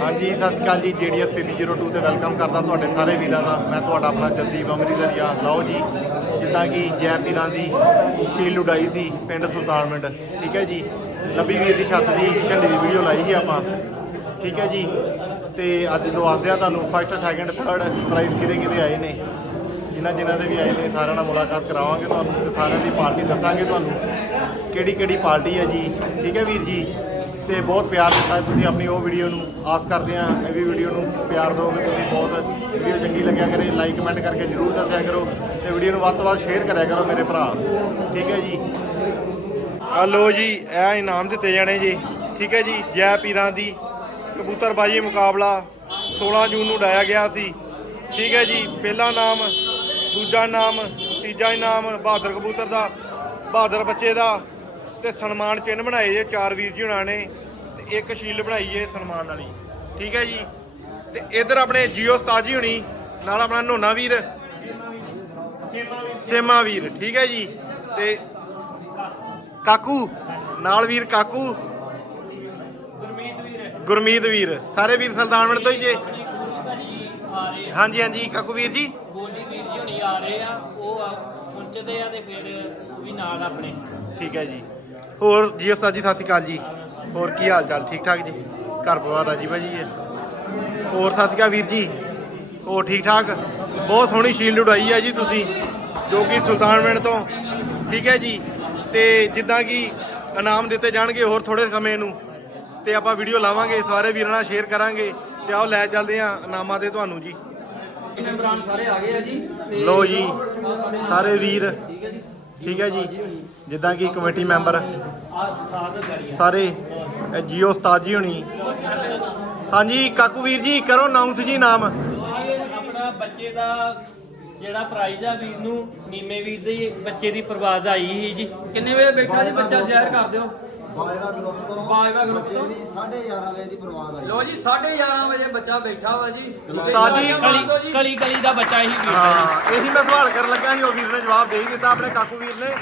ਹਾਂਜੀ, ਸਤਿ ਸ਼੍ਰੀ ਅਕਾਲ ਜੀ ਜੀਡੀਐਸ ਪੀਪੀ 02 ਤੇ ਵੈਲਕਮ ਕਰਦਾ ਤੁਹਾਡੇ ਸਾਰੇ ਵੀਰਾਂ ਦਾ। ਮੈਂ ਤੁਹਾਡਾ ਆਪਣਾ ਜਗਦੀਪ ਅਮਰੀਦਰੀਆ ਲਓ ਜੀ, ਜਿੱਦਾਂ ਕਿ ਜੈ ਪੀਰਾਂ ਦੀ ਸ਼ੀਲ ਉਡਾਈ ਸੀ ਪਿੰਡ ਸੁਲਤਾਨਵਿੰਡ ਠੀਕ ਹੈ ਜੀ ਲੱਭੀ ਵੀਰ ਦੀ ਛੱਤ ਦੀ ਝੰਡੀ ਦੀ ਵੀਡੀਓ ਲਾਈ ਸੀ ਆਪਾਂ। ਠੀਕ ਹੈ ਜੀ, ਤੇ ਅੱਜ ਦਵਾਸਦੇ ਆ ਤੁਹਾਨੂੰ ਫਸਟ ਸੈਕਿੰਡ ਥਰਡ ਪ੍ਰਾਈਜ਼ ਕਿਹਦੇ ਕਿਹਦੇ ਆਏ ਨੇ। ਜਿਨ੍ਹਾਂ ਜਿਨ੍ਹਾਂ ਦੇ ਵੀ ਆਏ ਨੇ, ਸਾਰਿਆਂ ਨਾਲ ਮੁਲਾਕਾਤ ਕਰਾਵਾਂਗੇ ਤੁਹਾਨੂੰ ਤੇ ਸਾਰਿਆਂ ਦੀ ਪਾਰਟੀ ਦੱਸਾਂਗੇ ਤੁਹਾਨੂੰ ਕਿਹੜੀ ਕਿਹੜੀ ਪਾਰਟੀ ਹੈ ਜੀ। ਠੀਕ ਹੈ ਵੀਰ ਜੀ ਤੇ ਬਹੁਤ ਪਿਆਰ ਦਿੱਤਾ ਤੁਸੀਂ ਆਪਣੀ ਉਹ ਵੀਡੀਓ ਨੂੰ ਆਸ ਕਰਦੇ ਆ ਇਹ ਵੀ ਵੀਡੀਓ ਨੂੰ ਪਿਆਰ ਦਿਓਗੇ ਤੁਸੀਂ ਬਹੁਤ ਵੀਡੀਓ ਚੰਗੀ ਲੱਗਿਆ ਕਰੇ। ਲਾਈਕ ਕਮੈਂਟ ਕਰਕੇ ਜਰੂਰ ਦੱਸਿਆ ਕਰੋ ਤੇ ਵੀਡੀਓ ਨੂੰ ਵੱਧ ਤੋਂ ਵੱਧ ਸ਼ੇਅਰ ਕਰਿਆ ਕਰੋ ਮੇਰੇ ਭਰਾ। ਠੀਕ ਹੈ ਜੀ? ਆ ਜੀ, ਇਹ ਇਨਾਮ ਦਿੱਤੇ ਜਾਣੇ ਜੀ। ਠੀਕ ਹੈ ਜੀ, ਜੈ ਪੀਰਾਂ ਦੀ ਕਬੂਤਰਬਾਜੀ ਮੁਕਾਬਲਾ 16 ਜੂਨ ਨੂੰ ਡਾਇਆ ਗਿਆ ਸੀ। ਠੀਕ ਹੈ ਜੀ, ਪਹਿਲਾ ਨਾਮ, ਦੂਜਾ ਨਾਮ, ਤੀਜਾ ਇਨਾਮ ਬਹਾਦਰ ਕਬੂਤਰ ਦਾ, ਬਹਾਦਰ ਬੱਚੇ ਦਾ ਤੇ ਸਨਮਾਨ ਚਿੰਨ੍ਹ ਬਣਾਏ ਜੇ ਚਾਰ ਵੀਰ ਜੀ ਹੁਣਾਂ ਨੇ। ਇੱਕ ਸ਼ੀਲ ਬਣਾਈ ਜੇ ਸਨਮਾਨ ਵਾਲੀ। ਠੀਕ ਹੈ ਜੀ? ਤੇ ਇਧਰ ਆਪਣੇ ਜੀਓ ਉਸਤਾਦ ਜੀ ਹੁਣੀ ਨਾਲ ਆਪਣਾ ਨੋਨਾ ਵੀਰ। ਸੇਮਾ ਵੀਰ ਠੀਕ ਹੈ ਜੀ? ਤੇ ਕਾਕੂ ਨਾਲ ਵੀਰ ਕਾਕੂ। ਗੁਰਮੀਤ ਵੀਰ ਗੁਰਮੀਤ ਵੀਰ ਸਾਰੇ ਵੀਰ ਸੁਲਤਾਨਵਿੰਡ ਤੋਂ ਹੀ ਜੇ। ਹਾਂਜੀ ਹਾਂਜੀ ਕਾਕੂ ਵੀਰ ਜੀ। ਗੋਲੀ ਵੀਰ ਜੀ ਹੁਣੀ ਆ ਰਹੇ ਆ ਉਹ ਪਹੁੰਚਦੇ ਆ ਤੇ ਫਿਰ ਉਹ ਵੀ ਨਾਲ ਆਪਣੇ। ਠੀਕ ਹੈ ਜੀ। ਹੋਰ ਜੀ ਉਸਤਾਦ ਜੀ ਸਤਿ ਸ਼੍ਰੀ ਅਕਾਲ ਜੀ। ਹੋਰ ਕੀ ਹਾਲ ਚਾਲ? ਠੀਕ ਠਾਕ ਜੀ? ਘਰ ਪਰਿਵਾਰ ਰਾਜੀ ਭਾਜੀ ਹੈ ਹੋਰ ਸਤਿ ਸ਼੍ਰੀ ਅਕਾਲ ਵੀਰ ਜੀ। ਹੋਰ ਠੀਕ ਠਾਕ? ਬਹੁਤ ਸੋਹਣੀ ਸ਼ੀਲਡ ਉਡਾਈ ਹੈ ਜੀ ਤੁਸੀਂ ਜੋ ਕਿ ਸੁਲਤਾਨਵਿੰਡ ਤੋਂ। ਠੀਕ ਹੈ ਜੀ? ਤੇ ਜਿੱਦਾਂ ਕਿ ਇਨਾਮ ਦਿੱਤੇ ਜਾਣਗੇ ਹੋਰ ਥੋੜੇ ਸਮੇਂ ਨੂੰ। ਤੇ ਆਪਾਂ ਵੀਡੀਓ ਲਾਵਾਂਗੇ ਸਾਰੇ ਵੀਰਾਂ ਨਾਲ ਸ਼ੇਅਰ ਕਰਾਂਗੇ। ਤੇ ਆਓ ਲੈ ਚੱਲਦੇ ਆ ਇਨਾਮਾਂ ਤੇ ਤੁਹਾਨੂੰ ਜੀ। ਮੈਂਬਰਾਂ ਸਾਰੇ ਆ ਗਏ ਆ ਜੀ। ਲੋ ਜੀ ਸਾਰੇ ਵੀਰ। ਠੀਕ ਹੈ ਜੀ। ਠੀਕ ਹੈ ਜੀ। ਜਿੱਦਾਂ ਕਿ ਕਮੇਟੀ ਮੈਂਬਰ ਸਾਰੇ ਜੀਓ ਉਸਤਾਦ ਜੀ ਹੁਣੀ। ਹਾਂਜੀ ਕਾਕੂ ਵੀਰ ਜੀ ਕਰੋ ਅਨਾਉਂਸ ਜੀ ਨਾਮ। ਆਪਣਾ ਬੱਚੇ ਦਾ ਜਿਹੜਾ ਪ੍ਰਾਈਜ਼ ਆ ਵੀਰ ਨੂੰ ਨੀਮੇ ਵੀਰ ਦੇ ਬੱਚੇ ਦੀ ਪ੍ਰਵਾਜ਼ ਆਈ ਸੀ ਜੀ। ਕਿੰਨੇ ਵਜੇ ਬੈਠਾ ਜੀ ਬੱਚਾ? ਜ਼ਹਿਰ ਕਰ ਦਿਓ। ਬਾਜਵਾ ਗਰੁੱਪ ਤੋਂ ਬਾਜਵਾ ਗਰੁੱਪ ਬੱਚੇ ਤੋਂ। ਦੀ 11:30 ਵਜੇ ਦੀ ਪ੍ਰਵਾਦ ਆਈ। ਲੋ ਜੀ 11:30 ਵਜੇ ਬੱਚਾ ਬੈਠਾ ਵਾ ਜੀ। ਉਸਤਾਦ ਜੀ। ਕਲੀ ਕਲੀ ਕਲੀ ਦਾ ਬੱਚਾ ਹੀ ਵੀਰ ਦਾ ਹਾਂ ਇਹੀ ਮੈਂ ਸਵਾਲ ਕਰਨ ਲੱਗਾ ਸੀ ਉਹ ਵੀਰ ਨੇ ਜਵਾਬ ਦੇ ਹੀ ਦਿੱਤਾ ਆਪਣੇ ਕਾਕੂ ਵੀਰ ਨੇ।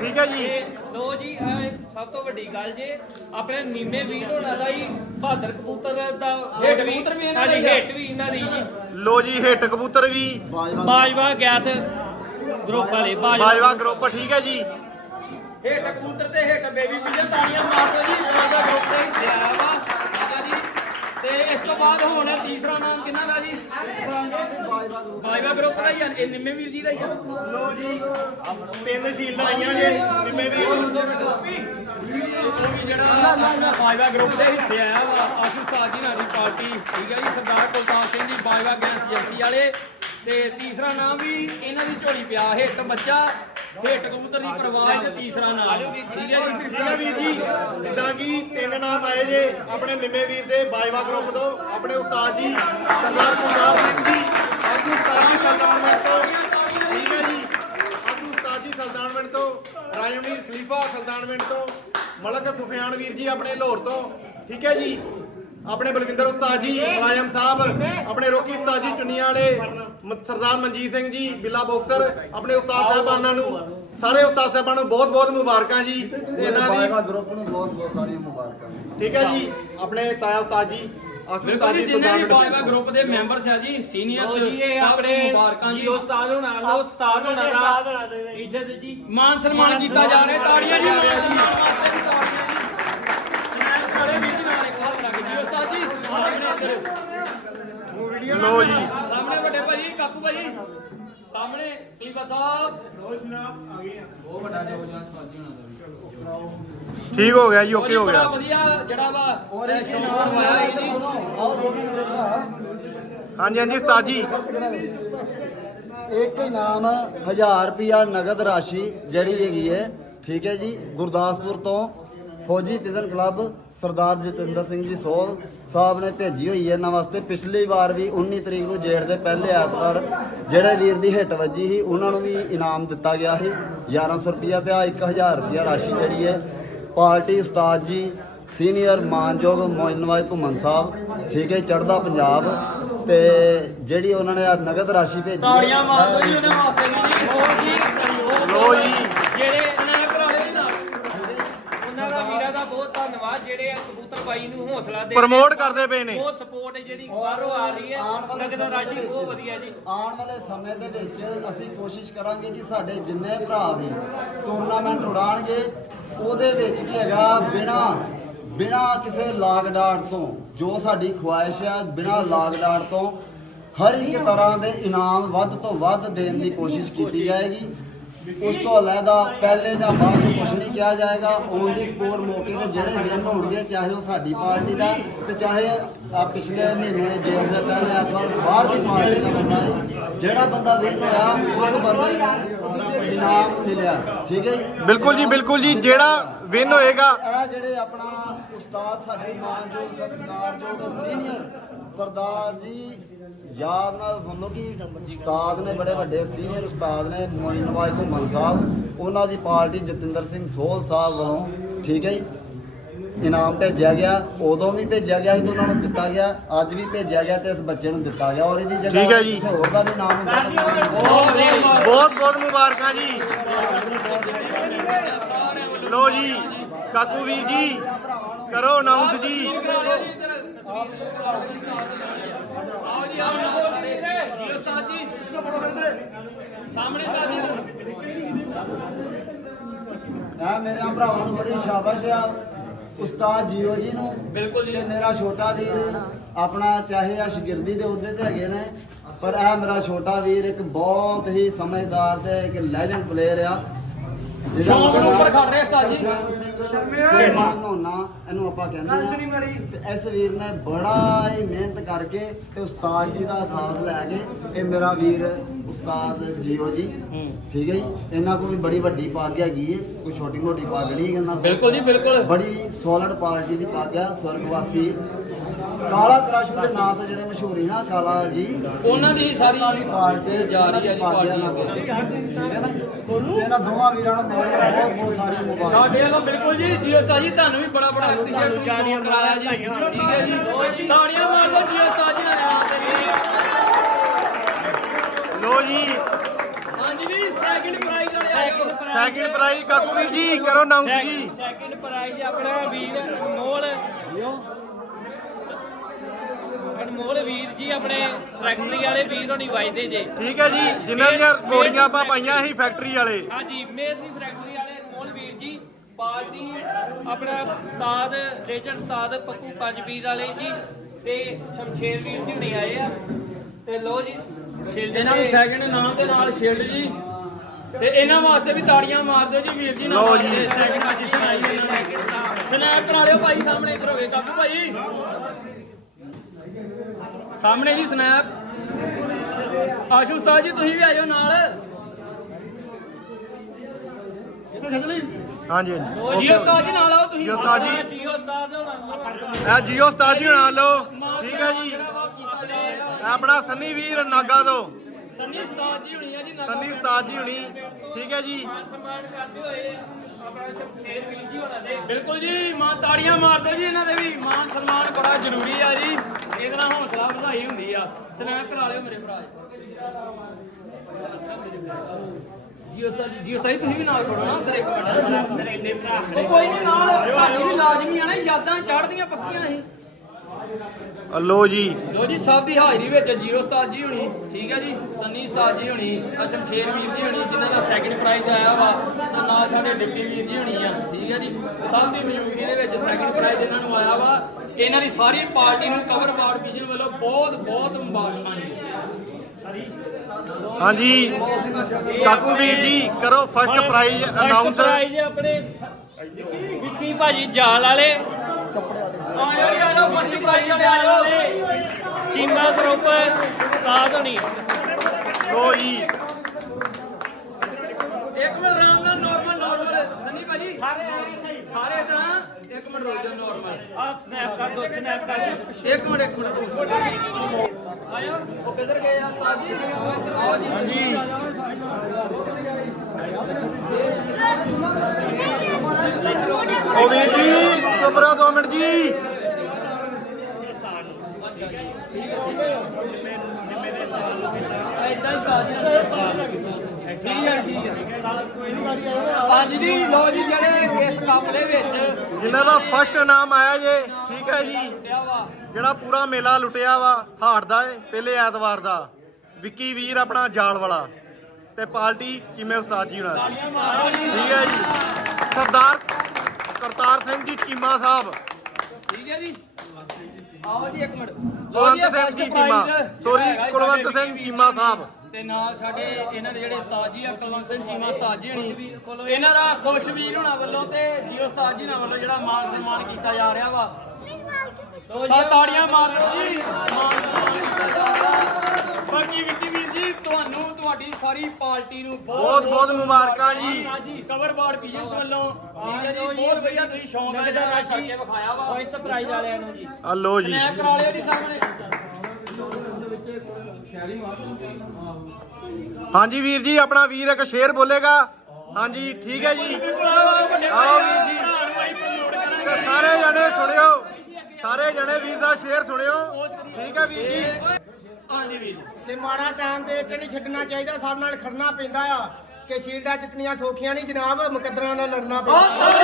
ਠੀਕ ਹੈ ਜੀ? ਤੇ ਲੋ ਜੀ ਇਹ ਸਭ ਤੋਂ ਵੱਡੀ ਗੱਲ ਜੇ ਆਪਣੇ ਨੀਮੇ ਵੀਰ ਹੋਣਾ ਦਾ ਹੀ ਬਹਾਦਰ ਕਬੂਤਰ ਦਾ ਹੇਠ ਕਬੂਤਰ ਵੀ ਇਹਨਾਂ ਦਾ ਹੀ ਆ। ਹੇਠ ਵੀ ਇਹਨਾਂ ਦੀ ਜੀ। ਲੋ ਜੀ ਹਿੱਟ ਕਬੂਤਰ ਵੀ। ਬਾਜਵਾ ਬਾਜਵਾ ਗੈਸ ਗਰੁੱਪ ਵਾਲੇ ਬਾਜਵਾ ਬਾਜਵਾ ਗਰੁੱਪ ਠੀਕ ਹੈ ਜੀ? ਹੇਠ ਕਬੂਤਰ ਤੇ ਹੇਠ ਬੇਬੀ ਤਾੜੀਆਂ ਮਾਰ ਦਿਓ ਜੀ ਉਹਦਾ ਗਰੁੱਪ ਦਾ ਹਿੱਸਾ ਆ ਵਾ ਠੀਕ ਆ ਜੀ ਤੇ ਇਸ ਤੋਂ ਬਾਅਦ ਹੁਣ ਤੀਸਰਾ ਨਾਮ ਕਿਹਨਾਂ ਦਾ ਜੀ ਬਾਜਵਾ ਗਰੁੱਪ ਦਾ ਹੀ ਆ ਇਹ ਨਿੰਮੇ ਵੀਰ ਜੀ ਦਾ ਹੀ ਆ। ਲੋ ਜੀ ਤਿੰਨ ਸ਼ੀਲਡਾਂ ਆਈਆਂ ਜੇ ਨਿੰਮੇ ਵੀਰ ਨੂੰ ਉਹ ਵੀ ਜਿਹੜਾ ਆਪਣਾ ਬਾਜਵਾ ਗਰੁੱਪ ਦੇ ਹਿੱਸੇ ਆਇਆ ਵਾ ਆਸ਼ੂ ਸਾਹਿਬ ਜੀ ਨਾਲ ਦੀ ਪਾਰਟੀ। ਠੀਕ ਹੈ ਜੀ ਸਰਦਾਰ ਕੁਲਤਾਰ ਸਿੰਘ ਜੀ ਬਾਜਵਾ ਗੈਸ ਏਜੰਸੀ ਵਾਲੇ। ਤੇ ਤੀਸਰਾ ਨਾਮ ਵੀ ਇਹਨਾਂ ਦੀ ਝੋਲੀ ਪਿਆ ਹਿੱਟ ਬੱਚਾ ਹਿੱਟ ਕਬੂਤਰ ਦੀ ਪ੍ਰਵਾਜ਼ ਤੇ ਤੀਸਰਾ ਨਾਮ। ਠੀਕ ਹੈ ਜੀ। ਠੀਕ ਹੈ ਵੀਰ ਜੀ ਜਿੱਦਾਂ ਕਿ ਤਿੰਨ ਨਾਮ ਆਏ ਜੇ ਆਪਣੇ ਨਿੰਮੇ ਵੀਰ ਦੇ ਬਾਜਵਾ ਗਰੁੱਪ ਤੋਂ ਆਪਣੇ ਉਸਤਾਦ ਜੀ ਸਰਦਾਰ ਕੁਲਦਾਰ ਸਿੰਘ ਜੀ। ਆਜੂ ਉਸਤਾਦ ਜੀ ਸੁਲਤਾਨਵਿੰਡ ਤੋਂ। ਠੀਕ ਹੈ ਜੀ। ਆਜੂ ਉਸਤਾਦ ਜੀ ਸੁਲਤਾਨਵਿੰਡ ਤੋਂ। ਰਾਜਮਵੀਰ ਖਲੀਫਾ ਸੁਲਤਾਨਵਿੰਡ ਤੋਂ। ਮਲਕ ਸੁਫਿਆਨ ਵੀਰ ਜੀ ਆਪਣੇ ਲਾਹੌਰ ਤੋਂ। ਠੀਕ ਹੈ ਜੀ। ਆਪਣੇ ਬਲਵਿੰਦਰ ਉਸਤਾਦ ਜੀ ਮੁਲਾਜ਼ਮ ਸਾਹਿਬ ਆਪਣੇ ਰੋਕੀ ਉਸਤਾਦ ਜੀ ਚੁੰਨੀਆਂ ਵਾਲੇ ਸਰਦਾਰ ਮਨਜੀਤ ਸਿੰਘ ਜੀ ਬਿੱਲਾ ਬੋਕਸਰ ਆਪਣੇ ਉਸਤਾਦ ਸਾਹਿਬਾਨਾਂ ਨੂੰ ਸਾਰੇ ਉਸਤਾਦ ਸਾਹਿਬਾਂ ਨੂੰ ਬਹੁਤ ਬਹੁਤ ਮੁਬਾਰਕਾਂ ਜੀ। ਇਹਨਾਂ ਦੀ ਗਰੁੱਪ ਨੂੰ ਬਹੁਤ ਬਹੁਤ ਸਾਰੀਆਂ ਮੁਬਾਰਕਾਂ। ਠੀਕ ਹੈ ਜੀ। ਆਪਣੇ ਤਾਇਆ ਉਸਤਾਦ ਜੀ ਜੀ ਜੀ ਜਿੰਨੇ ਵੀ ਬਾਜਵਾ ਗਰੁੱਪ ਦੇ ਮੈਂਬਰਸ ਆ ਜੀ ਸੀਨੀਅਰਸ ਲੋ ਸਭ ਆਪਣੇ ਨੂੰ ਮੁਬਾਰਕਾਂ ਜੀ। ਉਸਤਾਦ ਹੋਣਾ ਦਾ ਉਸਤਾਦ ਹੋਣਾ ਦਾ ਇੱਜ਼ਤ ਜੀ। ਮਾਨ ਸਨਮਾਨ ਕੀਤਾ ਜਾ ਰਿਹਾ ਤਾੜੀਆਂ ਜੀ। ਮਾਨ ਸਨਮਾਨ ਵਾਸਤੇ ਵੀ ਤਾੜੀਆਂ ਜੀ। ਸਾਰੇ ਵੀਰ ਜੀ ਨਾਲ ਇੱਕ ਹੱਥ ਲੱਗ ਜੀ ਉਸਤਾਦ ਜੀ। ਲੋ ਜੀ। ਸਾਹਮਣੇ ਵੱਡੇ ਭਾਜੀ ਕਾਕੂ ਭਾਜੀ ਸਾਹਮਣੇ ਕਲੀਫਾ ਸਾਹਿਬ। ਬਹੁਤ ਵੱਡਾ ਜੋ ਜਾਂ ਸਾਜੀ ਹੋਣਾ ਠੀਕ ਹੋ ਗਿਆ ਜੀ ਓਕੇ ਹੋ ਬੜਾ ਗਿਆ ਵਧੀਆ ਜਿਹੜਾ ਵਾ ਔਰ ਇਹ ਇੱਕ ਸ਼ੌਕ ਨਾਮ ਕਰਵਾਇਆ ਮੇਰਾ ਜੀ ਇੱਧਰ ਸੁਣੋ ਆਓ ਦੋਵੇਂ ਮੇਰੇ ਭਰਾ। ਹਾਂਜੀ ਹਾਂਜੀ ਉਸਤਾਦ ਜੀ। ਇੱਕ ਇਨਾਮ 1000 ਰੁਪਿਆ ਨਗਦ ਰਾਸ਼ੀ ਜਿਹੜੀ ਹੈਗੀ ਹੈ ਠੀਕ ਹੈ ਜੀ ਗੁਰਦਾਸਪੁਰ ਤੋਂ ਫੌਜੀ ਪਿਜਨ ਕਲੱਬ ਸਰਦਾਰ ਜਤਿੰਦਰ ਸਿੰਘ ਜੀ ਸੋਲ ਸਾਹਿਬ ਨੇ ਭੇਜੀ ਹੋਈ ਹੈ। ਇਹਨਾਂ ਵਾਸਤੇ ਪਿਛਲੀ ਵਾਰ ਵੀ 19 ਤਰੀਕ ਨੂੰ ਜੇੜ ਦੇ ਪਹਿਲੇ ਐਤਵਾਰ ਜਿਹੜੇ ਵੀਰ ਦੀ ਹਿੱਟ ਵੱਜੀ ਸੀ ਉਹਨਾਂ ਨੂੰ ਵੀ ਇਨਾਮ ਦਿੱਤਾ ਗਿਆ ਸੀ। 1100 ਰੁਪਿਆ ਤੇ ਆ 1000 ਰੁਪਿਆ ਰਾਸ਼ੀ ਜਿਹੜੀ ਹੈ ਪਾਰਟੀ ਉਸਤਾਦ ਜੀ ਸੀਨੀਅਰ ਮਾਨਯੋਗ ਮੋਇਨਵਾਈ ਘੁੰਮਣ ਸਾਹਿਬ ਠੀਕ ਹੈ ਚੜਦਾ ਪੰਜਾਬ ਤੇ ਜਿਹੜੀ ਉਹਨਾਂ ਨੇ ਨਗਦ ਰਾਸ਼ੀ ਭੇਜੀ ਤਾੜੀਆਂ ਮਾਰ ਜੀ ਉਹਨਾਂ ਵਾਸਤੇ ਵੀ ਜੀ। ਹੋਰ ਜੀ ਲੋ ਜੀ। ਜਿਹੜੇ ਜਿਹੜੇ ਆ ਕਬੂਤਰ ਬਾਈ ਨੂੰ ਹੌਸਲਾ ਦੇ ਪ੍ਰਮੋਟ ਕਰਦੇ ਪਏ ਨੇ। ਬਹੁਤ ਸਪੋਰਟ ਜਿਹੜੀ ਬਾਹਰੋਂ ਆ ਰਹੀ ਹੈ। ਆਉਣ ਵਾਲੇ ਨਗਦ ਸਮੇਂ ਰਾਸ਼ੀ ਦੇ ਬਹੁਤ ਵਿੱਚ- ਵਧੀਆ ਜੀ। ਆਉਣ ਵਾਲੇ ਸਮੇਂ ਦੇ ਵਿੱਚ ਅਸੀਂ ਕੋਸ਼ਿਸ਼ ਕਰਾਂਗੇ ਕਿ ਸਾਡੇ ਜਿੰਨੇ ਭਰਾ ਵੀ ਟੂਰਨਾਮੈਂਟ ਉਡਾਣਗੇ ਉਹਦੇ ਵਿੱਚ ਕੀ ਹੈਗਾ ਬਿਨਾ ਬਿਨਾ ਕਿਸੇ ਲਾਗ ਡਾਟ ਤੋਂ ਜੋ ਸਾਡੀ ਖੁਆਇਸ਼ ਹੈ ਬਿਨਾ ਲਾਗ ਡਾਟ ਤੋਂ ਹਰ ਇੱਕ ਤਰ੍ਹਾਂ ਦੇ ਇਨਾਮ ਵੱਧ ਤੋਂ ਵੱਧ ਦੇਣ ਦੀ ਕੋਸ਼ਿਸ਼ ਕੀਤੀ ਜਾਏਗੀ। ਉਸ ਤੋਂ ਇਲਾਵਾ ਪਹਿਲੇ ਜਾਂ ਬਾਅਦ ਚ ਕੁਝ ਨਹੀਂ ਕਿਹਾ ਜਾਏਗਾ। ਔਨ ਦੀ ਸਪੋਰਟ ਮੌਕੇ ਤੇ ਜਿਹੜੇ ਵਿਨ ਹੋਣਗੇ ਚਾਹੇ ਉਹ ਸਾਡੀ ਪਾਰਟੀ ਦਾ ਤੇ ਚਾਹੇ ਆ ਪਿਛਲੇ ਮਹੀਨੇ ਜੇਲ੍ਹ ਦੇ ਪਹਿਲੇ ਐਤਵਾਰ ਬਾਹਰ ਦੀ ਪਾਰਟੀ ਦਾ ਬੰਦਾ ਹੈ ਜਿਹੜਾ ਬੰਦਾ ਵਿਨ ਹੋਇਆ ਉਸ ਬੰਦੇ ਨੂੰ ਇਨਾਮ ਮਿਲਿਆ। ਠੀਕ ਹੈ ਜੀ? ਬਿਲਕੁਲ ਜੀ ਬਿਲਕੁਲ ਜੀ ਜਿਹੜਾ ਵਿਨ ਹੋਏਗਾ। ਇਹ ਜਿਹੜੇ ਆਪਣਾ ਉਸਤਾਦ ਸਾਡੇ ਮਾਨਯੋਗ ਸਤਿਕਾਰਯੋਗ ਸੀਨੀਅਰ ਸਰਦਾਰ ਜੀ ਯਾਦ ਨਾਲ ਸੁਣ ਲਓ ਕਿ ਉਸਤਾਦ ਨੇ ਬੜੇ ਵੱਡੇ ਸੀਨੀਅਰ ਉਸਤਾਦ ਨੇ ਮੋਇਨ ਨਵਾਜ਼ ਘੁੰਮਣ ਸਾਹਿਬ ਉਹਨਾਂ ਦੀ ਪਾਰਟੀ ਜਤਿੰਦਰ ਸਿੰਘ ਸੋਹਲ ਸਾਹਿਬ ਵੱਲੋਂ ਠੀਕ ਹੈ ਜੀ? ਇਨਾਮ ਭੇਜਿਆ ਗਿਆ ਉਦੋਂ ਵੀ ਭੇਜਿਆ ਗਿਆ ਸੀ ਤੇ ਉਹਨਾਂ ਨੂੰ ਦਿੱਤਾ ਗਿਆ ਅੱਜ ਵੀ ਭੇਜਿਆ ਗਿਆ ਤੇ ਇਸ ਬੱਚੇ ਨੂੰ ਦਿੱਤਾ ਗਿਆ ਔਰ ਇਹਦੀ ਜਗ੍ਹਾ ਠੀਕ ਹੈ ਜੀ। ਕਿਸੇ ਹੋਰ ਦਾ ਵੀ ਨਾਮ ਹੁੰਦਾ ਬਹੁਤ ਬਹੁਤ ਮੁਬਾਰਕਾਂ ਜੀ। ਲੋ ਜੀ ਕਾਕੂ ਵੀਰ ਜੀ ਕਰੋ ਅਨਾਉਂਸ ਜੀ ਆਓ ਜੀ ਆਓ ਨਾਲ ਸਾਰੇ ਜੀ ਉਸਤਾਦ ਜੀ ਸਾਹਮਣੇ ਜੀ ਇਹ ਮੇਰੇ ਭਰਾਵਾਂ ਨੂੰ ਬੜੀ ਸ਼ਾਬਾਸ਼ ਆ। ਉਸਤਾਦ ਜੀਓ ਜੀ ਨੂੰ ਬਿਲਕੁਲ ਜੀ। ਮੇਰਾ ਛੋਟਾ ਵੀਰ ਆਪਣਾ ਚਾਹੇ ਆ ਸ਼ਗਿਰਦੀ ਦੇ ਅਹੁਦੇ ਤੇ ਹੈਗੇ ਨੇ ਪਰ ਇਹ ਮੇਰਾ ਛੋਟਾ ਵੀਰ ਇੱਕ ਬਹੁਤ ਹੀ ਸਮਝਦਾਰ ਤੇ ਇੱਕ ਲੈਜੈਂਡ ਪਲੇਅਰ ਆ। ਸ਼ੌਂਕ ਨੂੰ ਨਾਮ ਉੱਪਰ ਖੜ ਰਿਹਾ ਉਸਤਾਦ ਜੀ। ਤਰਸੇਮ ਸਿੰਘ ਸਲਮਾਨ ਨੋਨਾ ਇਹਨੂੰ ਆਪਾਂ ਕਹਿੰਦੇ ਆ ਤੇ ਇਸ ਵੀਰ ਨੇ ਬੜਾ ਹੀ ਮਿਹਨਤ ਕਰਕੇ ਤੇ ਉਸਤਾਦ ਜੀ ਦਾ ਸਾਥ ਲੈ ਕੇ ਇਹ ਮੇਰਾ ਵੀਰ ਉਸਤਾਦ ਜੀਓ ਜੀ। ਠੀਕ ਹੈ ਜੀ? ਇਹਨਾਂ ਕੋਲ ਵੀ ਬੜੀ ਵੱਡੀ ਪੱਗ ਹੈਗੀ ਹੈ ਕੋਈ ਛੋਟੀ ਮੋਟੀ ਪੱਗ ਨਹੀਂ ਕਹਿੰਦਾ ਬਿਲਕੁਲ ਜੀ ਬਿਲਕੁਲ। ਬੜੀ ਸੋਲਿਡ ਪਾਰਟੀ ਦੀ ਪੱਗ ਆ ਸਵਰਗਵਾਸੀ। ਕਾਲਾ ਕ੍ਰਸ਼ ਦੇ ਨਾਂ ਤੋਂ ਜਿਹੜੇ ਮਸ਼ਹੂਰ ਸੀ ਨਾ ਕਾਲਾ ਜੀ ਉਹਨਾਂ ਦੀ ਸਾਰੀ ਉਹਨਾਂ ਦੀ ਪਾਰਟੀ ਜਾ ਰਹੀ ਹੈ ਜੀ ਦੀ ਪਾਰਟੀ ਹੈ ਤੇ ਇਹਨਾਂ ਦੋਵਾਂ ਵੀਰਾਂ ਨੂੰ ਮੇਰੇ ਵੱਲੋਂ ਬਹੁਤ ਬਹੁਤ ਸਾਰੀਆਂ ਮੁਬਾਰਕਾਂ। ਸਾਡੇ ਵੱਲੋਂ ਬਿਲਕੁਲ ਜੀ ਜੀਓ ਉਸਤਾਦ ਜੀ ਤੁਹਾਨੂੰ ਵੀ ਬੜਾ ਬੜਾ ਐਪਰੀਸ਼ੀਏਟ ਤੁਸੀਂ ਸ਼ੌਂਕ ਕਰਾਇਆ ਜੀ। ਠੀਕ ਹੈ ਜੀ। ਤਾੜੀਆਂ ਮਾਰ ਲਓ ਜੀਓ ਉਸਤਾਦ ਜੀ ਨਾਲ ਨਾਮ ਦੇ ਲਈ ਲੋ ਜੀ। ਹਾਂਜੀ ਵੀ ਸੈਕਿੰਡ ਪ੍ਰਾਈਜ਼ ਵਾਲੇ ਆਇਓ ਸੈਕਿੰਡ ਪ੍ਰਾਈਜ਼ ਕਾਕੂ ਵੀਰ ਜੀ ਕਰੋ ਅਨਾਉਂਸ ਜੀ। ਸੈਕਿੰਡ ਪ੍ਰਾਈਜ਼ ਆਪਣਾ ਵੀਰ ਅਨਮੋਲ ਜੀਓ ਅਨਮੋਲ ਵੀਰ ਜੀ ਆਪਣੇ ਫੈਕਟਰੀ ਵਾਲੇ ਵੀਰ ਹੋਣੀ ਵਜਦੇ ਜੇ। ਠੀਕ ਹੈ ਜੀ ਜਿਨ੍ਹਾਂ ਦੀਆਂ ਗੋੜੀਆਂ ਆਪਾਂ ਪਾਈਆਂ ਸੀ ਫੈਕਟਰੀ ਵਾਲੇ। ਹਾਂਜੀ ਮੇਰ ਦੀ ਫੈਕਟਰੀ ਵਾਲੇ ਅਨਮੋਲ ਵੀਰ ਜੀ ਪਾਰਟੀ ਆਪਣਾ ਉਸਤਾਦ ਲੇਜੈਂਡ ਉਸਤਾਦ ਪੱਪੂ ਪੰਜਵੀਰ ਵਾਲੇ ਜੀ ਤੇ ਸ਼ਮਸ਼ੇਰ ਵੀਰ ਜੀ ਹੁਣੇ ਆਏ ਆ। ਤੇ ਲੋ ਜੀ ਸ਼ਿਲਡ ਇਹਨਾਂ ਨੂੰ ਸੈਕਿੰਡ ਨਾਮ ਦੇ ਨਾਲ ਸ਼ੀਲਡ ਜੀ। ਤੇ ਇਹਨਾਂ ਵਾਸਤੇ ਵੀ ਤਾੜੀਆਂ ਮਾਰ ਦਿਓ ਜੀ ਵੀਰ ਜੀ ਨਾਲ। ਸੈਕਿੰਡ ਇਹਨਾਂ ਨੇ ਸਨੈਪ ਕਰਾ ਲਿਓ ਭਾਈ ਸਾਹਮਣੇ ਇੱਧਰ ਹੋ ਗਏ। ਕਾਕੂ ਭਾਈ। ਸਾਹਮਣੇ ਜੀ ਸਨੈਪ। ਆਸ਼ੂ ਉਸਤਾਦ ਜੀ ਤੁਸੀਂ ਵੀ ਆਇਓ ਨਾਲ। ਹਾਂਜੀ ਹਾਂਜੀ। ਜੀ ਉਸਤਾਦ ਜੀ ਨਾਲ ਆਓ ਤੁਸੀਂ। ਜੀ ਉਸਤਾਦ ਜੀ। ਜੀ ਉਸਤਾਦ ਇਹ ਜੀਓ ਉਸਤਾਦ ਜੀ ਨਾਲ ਲਓ। ਠੀਕ ਹੈ ਜੀ। ਇਹ ਆਪਣਾ ਸੰਨੀ ਵੀਰ ਨਾਗਾ ਤੋਂ। ਸੰਨੀ ਉਸਤਾਦ ਜੀ ਹੁਣੀ ਆ ਜੀ ਨਾਲ ਸੰਨੀ ਉਸਤਾਦ ਜੀ ਹੁਣੀ। ਠੀਕ ਹੈ ਜੀ। ਸਨਮਾਨ ਕਰਦੇ ਹੋਏ। ਜੀ ਬਿਲਕੁਲ ਜੀ ਮਾਂ ਤਾੜੀਆਂ ਮਾਰ ਦਿਓ ਜੀ ਇਹਨਾਂ ਦੇ ਵੀ। ਮਾਨ ਸਨਮਾਨ ਬੜਾ ਜ਼ਰੂਰੀ ਆ ਜੀ। ਇਹਦੇ ਨਾਲ ਹੌਸਲਾ ਵਧਾਈ ਹੁੰਦੀ ਆ। ਸਨੈਪ ਕਰਾ ਲਿਓ ਮੇਰੇ ਭਰਾ ਜੀਓ ਸਾਹਿਬ ਜੀਓ ਸਾਹਿਬ ਤੁਸੀਂ ਵੀ ਨਾਲ ਖੜੋ ਨਾ ਫਿਰ ਇੱਕ ਮਿੰਟ। ਉਹ ਕੋਈ ਨਹੀਂ ਨਾਲ ਤੁਹਾਡੀ ਵੀ ਲਾਜ਼ਮੀ ਆ ਨਾ ਯਾਦਾਂ ਚੜ੍ਹਦੀਆਂ ਪੱਕੀਆਂ ਸੀ। ਲੋ ਜੀ। ਲੋ ਜੀ ਸਭ ਦੀ ਹਾਜ਼ਰੀ ਵਿੱਚ ਜੀਓ ਉਸਤਾਦ ਜੀ ਹੋਣੀ ਠੀਕ ਹੈ ਜੀ? ਸੰਨੀ ਉਸਤਾਦ ਜੀ ਹੋਣੀ ਅਸ਼ਮ ਸ਼ੇਰ ਵੀਰ ਜੀ ਹੋਣੀ ਜਿਨ੍ਹਾਂ ਦਾ ਸੈਕਿੰਡ ਪ੍ਰਾਈਜ਼ ਆਇਆ ਵਾ ਸੋ ਨਾਲ ਸਾਡੇ ਡਿਪਟੀ ਵੀਰ ਜੀ ਹੋਣੀ ਆ ਠੀਕ ਹੈ ਜੀ? ਸਭ ਦੀ ਮੌਜੂਦਗੀ ਦੇ ਵਿੱਚ ਸੈਕਿੰਡ ਪ੍ਰਾਈਜ਼ ਇਹਨਾਂ ਨੂੰ ਆਇਆ ਵਾ। ਇਹਨਾਂ ਦੀ ਸਾਰੀ ਪਾਰਟੀ ਨੂੰ ਕਵਰ ਬਾਰ ਵਿਜਨ ਵੱਲੋਂ ਬਹੁਤ ਬਹੁਤ ਮੁਬਾਰਕਾਂ ਜੀ। ਹਾਂਜੀ? ਕਾਕੂ ਵੀਰ ਜੀ ਕਰੋ ਫਸਟ ਪ੍ਰਾਈਜ਼ ਅਨਾਉਂਸ ਪ੍ਰਾਈਜ਼ ਆਪਣੇ ਵਿੱਕੀ ਭਾਜੀ ਜਾਲ ਵਾਲੇ। ਆਇਓ ਜੀ ਆਇਓ ਫਸਟ ਪ੍ਰਾਈਜ਼ ਤੇ ਆਇਓ ਚੀਮਾ ਗਰੁੱਪ ਹੋਣੀ। ਲੋ ਜੀ। ਇੱਕ ਮਿੰਟ ਆਰਾਮ ਨਾਲ ਨਾਰਮਲ ਨਾਰਮਲ ਸੰਨੀ ਭਾਜੀ। ਸਾਰੇ ਤਾਂ ਇੱਕ ਮਿੰਟ ਰੁਕ ਜਾਓ ਨਾਰਮਲ ਆ ਸਨੈਪ ਕਰ ਦੋ ਸਨੈਪ ਕਰ ਦਿਓ ਇੱਕ ਮਿੰਟ ਇੱਕ ਮਿੰਟ ਰੁਕੋ ਆਇਓ ਉਹ ਕਿੱਧਰ ਗਏ ਆ? ਉਸਤਾਦ ਜੀ ਆਓ ਜੀ। ਹਾਂਜੀ। ਉਹ ਵੀਰ ਜੀ ਚੁੱਪ ਰਹੋ ਦੋ ਮਿੰਟ ਜੀ। ਇਦਾਂ ਹੀ ਸਾਜ ਠੀਕ ਹੈ ਠੀਕ ਹੈ ਅੱਜ ਜੀ ਲੋ ਜੀ ਜਿਹੜੇ ਇਸ ਕੱਪ ਦੇ ਵਿੱਚ ਜਿਨ੍ਹਾਂ ਦਾ ਫਸਟ ਨਾਮ ਆਇਆ ਜੇ ਠੀਕ ਹੈ ਜੀ। ਜਿਹੜਾ ਪੂਰਾ ਮੇਲਾ ਲੁੱਟਿਆ ਵਾ ਹਾੜ ਦਾ ਏ ਪਹਿਲੇ ਐਤਵਾਰ ਦਾ। ਵਿੱਕੀ ਵੀਰ ਆਪਣਾ ਜਾਲ ਵਾਲਾ। ਤੇ ਪਾਰਟੀ ਚੀਮੇ ਉਸਤਾਦ ਜੀ ਜੀ ਠੀਕ ਹੈ ਜੀ। ਸਰਦਾਰ ਕਰਤਾਰ ਸਿੰਘ ਜੀ ਚੀਮਾ ਸਾਹਿਬ। ਠੀਕ ਹੈ ਜੀ। ਆਓ ਜੀ ਇੱਕ ਮਿੰਟ। ਲਓ ਜੀ, ਇਹ ਕੁਲਵੰਤ ਸਿੰਘ ਜੀ ਚੀਮਾ। ਸੋਰੀ ਕੁਲਵੰਤ ਸਿੰਘ ਚੀਮਾ ਸਾਹਿਬ। ਤੇ ਨਾਲ ਸਾਡੇ ਇਹਨਾਂ ਦੇ ਜਿਹੜੇ ਉਸਤਾਦ ਜੀ ਆ ਕੁਲਵੰਤ ਸਿੰਘ ਚੀਮਾ ਉਸਤਾਦ ਜੀ ਹਣੀ ਇਹਨਾਂ ਦਾ ਖੁਸ਼ਵੀਰ ਹੋਣਾ ਵੱਲੋਂ ਤੇ ਜੀਓ ਉਸਤਾਦ ਜੀ ਨਾਲ ਵੱਲੋਂ ਜਿਹੜਾ ਮਾਨ ਸਨਮਾਨ ਕੀਤਾ ਜਾ ਰਿਹਾ ਵਾ। ਸਾ ਤਾੜੀਆਂ ਮਾਰ ਲਓ ਜੀ। ਮਾਨ ਸਨਮਾਨ ਕੀਤਾ ਜਾ ਰਿਹਾ। ਬਾਕੀ ਵਿੱਕੀ ਵੀਰ ਜੀ ਤੁਹਾਨੂੰ ਤੁਹਾਡੀ ਸਾਰੀ ਪਾਰਟੀ ਨੂੰ ਬਹੁਤ ਬਹੁਤ ਮੁਬਾਰਕਾਂ ਜੀ। ਜੀ ਕਵਰ ਬੋਰਡ ਪੀਜੀਐਸ ਵੱਲੋਂ। ਠੀਕ ਹੈ ਜੀ ਬਹੁਤ ਵਧੀਆ ਤੁਸੀਂ ਸ਼ੌਂਕ ਨਾਲ ਜਿਹੜਾ ਕਰਕੇ ਵਿਖਾਇਆ ਵਾ। ਫਸਟ ਪ੍ਰਾਈਜ਼ ਵਾਲਿਆਂ ਨੂੰ ਜੀ। ਆ ਲੋ ਜੀ। ਸਨੈਪ ਕਰਾ ਲਿਓ ਜੀ ਸਾਹਮਣੇ। ਹਾਂਜੀ ਵੀਰ ਜੀ ਆਪਣਾ ਵੀਰ ਇੱਕ ਸ਼ੇਰ ਬੋਲੇਗਾ। ਹਾਂਜੀ ਠੀਕ ਹੈ ਜੀ। ਆਓ ਵੀਰ ਜੀ। ਤੇ ਸਾਰੇ ਜਣੇ ਸੁਣਿਓ। ਸਾਰੇ ਜਣੇ ਵੀਰ ਦਾ ਸ਼ੇਰ ਸੁਣਿਓ। ਠੀਕ ਹੈ ਵੀਰ ਜੀ। ਹਾਂਜੀ ਵੀਰ ਤੇ ਮਾੜਾ ਟਾਈਮ ਦੇ ਕੇ ਨਹੀਂ ਛੱਡਣਾ ਚਾਹੀਦਾ ਸਭ ਨਾਲ ਖੜਨਾ ਪੈਂਦਾ ਆ। ਕਿ ਸ਼ੀਲਡਾਂ ਜਿੱਤਣੀਆਂ ਸੌਖੀਆਂ ਨਹੀਂ ਜਨਾਬ ਮੁਕੱਦਰਾਂ ਨਾਲ ਲੜਨਾ ਪੈਂਦਾ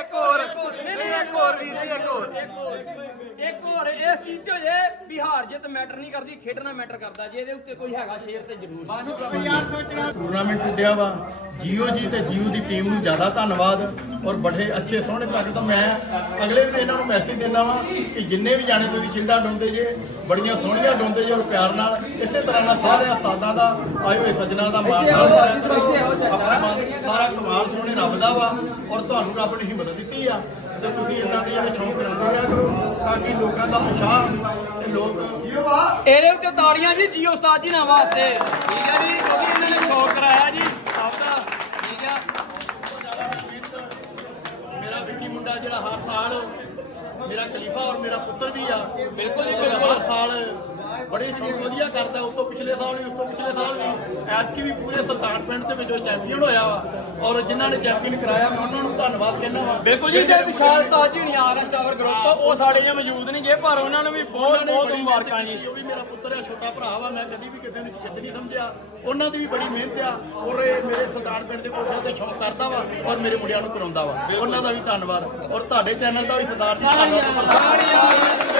ਇੱਕ ਹੋਰ ਨਹੀਂ ਇੱਕ ਹੋਰ ਵੀਰ ਜੀ ਇੱਕ ਹੋਰ ਇੱਕ ਹੋਰ ਇਸ ਚੀਜ਼ ਤੇ ਹੋ ਜੇ ਬਿਹਾਰ ਜਿੱਤ ਮੈਟਰ ਨਹੀਂ ਕਰਦੀ ਖੇਡਣਾ ਮੈਟਰ ਕਰਦਾ ਜੇ ਇਹਦੇ ਉੱਤੇ ਕੋਈ ਹੈਗਾ ਸ਼ੇਰ ਤੇ ਜ਼ਰੂਰ। ਯਾਰ ਸੋਚਣਾ ਟੂਰਨਾਮੈਂਟ ਉੱਡਿਆ ਵਾ ਜੀਓ ਜੀ ਤੇ ਜੀਓ ਦੀ ਟੀਮ ਨੂੰ ਜ਼ਿਆਦਾ ਧੰਨਵਾਦ ਔਰ ਬੜੇ ਅੱਛੇ ਸੋਹਣੇ ਤੱਕ ਤਾਂ ਮੈਂ ਅਗਲੇ ਵੀ ਇਹਨਾਂ ਨੂੰ ਮੈਸੇਜ ਦਿੰਦਾ ਵਾਂ ਕਿ ਜਿੰਨੇ ਵੀ ਜਾਣੇ ਤੁਸੀਂ ਛਿੰਡਾ ਡੋਂਦੇ ਜੇ ਬੜੀਆਂ ਸੋਹਣੀਆਂ ਡੋਂਦੇ ਜੇ ਔਰ ਪਿਆਰ ਨਾਲ ਇਸੇ ਤਰ੍ਹਾਂ ਨਾਲ ਸਾਰੇ ਉਸਤਾਦਾਂ ਦਾ ਆਏ ਹੋਏ ਸੱਜਣਾ ਦਾ ਮਾਣ ਕਰਿਆ ਆਪਣਾ ਸਾਰਾ ਕਮਾਲ ਸੋਹਣੇ ਰੱਬ ਦਾ ਵਾ ਔਰ ਤੁਹਾਨੂੰ ਰੱਬ ਨੇ ਹਿੰਮਤ ਦਿੱਤੀ ਆ। ਤੇ ਤੁਸੀਂ ਇਦਾਂ ਦੇ ਜਿਹੜੇ ਸ਼ੌਂਕ ਕਰਾਉਂਦੇ ਰਿਹਾ ਕਰੋ ਤਾਂ ਕਿ ਲੋਕਾਂ ਦਾ ਉਤਸ਼ਾਹ ਇਹਦੇ ਉੱਤੇ ਤਾੜੀਆਂ ਜੀ ਜੀਓ ਉਸਤਾਦ ਜੀ ਨਾਲ ਵਾਸਤੇ। ਠੀਕ ਹੈ ਜੀ ਕਿਉਂਕਿ ਇਹਨਾਂ ਨੇ ਸ਼ੌਕ ਕਰਾਇਆ ਜੀ। ਸਭ ਦਾ ਠੀਕ ਹੈ। ਮੇਰਾ ਵਿੱਕੀ ਮੁੰਡਾ ਜਿਹੜਾ ਹਰ ਸਾਲ ਮੇਰਾ ਖਲੀਫਾ ਔਰ ਮੇਰਾ ਪੁੱਤਰ ਵੀ ਆ। ਬਿਲਕੁਲ ਜੀ, ਬਿਲਕੁਲ। ਹਰ ਸਾਲ ਬੜੇ ਸ਼ੌਕ ਵਧੀਆ ਕਰਦਾ ਉਸ ਤੋਂ ਪਿਛਲੇ ਸਾਲ ਵੀ ਉਸ ਤੋਂ ਪਿਛਲੇ ਸਾਲ ਵੀ। ਐਤਕੀ ਵੀ ਪੂਰੇ ਸੁਲਤਾਨ ਪਿੰਡ ਦੇ ਵਿੱਚੋਂ ਚੈਂਪੀਅਨ ਹੋਇਆ ਵਾ। ਔਰ ਜਿਨ੍ਹਾਂ ਨੇ ਚੈਂਪੀਅਨ ਕਰਾਇਆ ਮੈਂ ਉਹਨਾਂ ਨੂੰ ਧੰਨਵਾਦ ਕਹਿੰਦਾ ਵਾ। ਬਿਲਕੁਲ ਜੀ ਤੇ ਵਿਸ਼ਾਲ ਉਸਤਾਦ ਜੀ ਹੁਣੀ ਆਰਐਸ ਟਾਵਰ ਗਰੁੱਪ ਉਹ ਸਾਡੇ ਜੇ ਮੌਜੂਦ ਨਹੀਂ ਗੇ ਪਰ ਉਹਨਾਂ ਨੂੰ ਵੀ ਬਹੁਤ ਨੇ ਬਹੁਤ ਮੁਬਾਰਕਾਂ ਜੀ। ਉਹ ਵੀ ਮੇਰਾ ਪੁੱਤਰ ਆ ਛੋਟਾ ਭਰਾ ਵਾ ਮੈਂ ਕਦੀ ਵੀ ਕਿਸੇ ਨੂੰ ਜਿੱਤ ਨਹੀਂ ਸਮਝਿਆ। ਉਹਨਾਂ ਦੀ ਵੀ ਬੜੀ ਮਿਹਨਤ ਆ ਔਰ ਇਹ ਮੇਰੇ ਸੁਲਤਾਨ ਪਿੰਡ ਦੇ ਕੋਠੇ ਤੇ ਸ਼ੌਕ ਕਰਦਾ ਵਾ ਔਰ ਮੇਰੇ ਮੁੰਡਿਆਂ ਨੂੰ ਕਰਾਉਂਦਾ ਵਾ। ਉਹਨਾਂ ਦਾ ਵੀ ਧੰਨਵਾਦ। ਔਰ ਤੁਹਾਡੇ ਚੈਨਲ ਦਾ ਵੀ ਸਰਦਾਰ ਜੀ ਧੰਨਵਾਦ।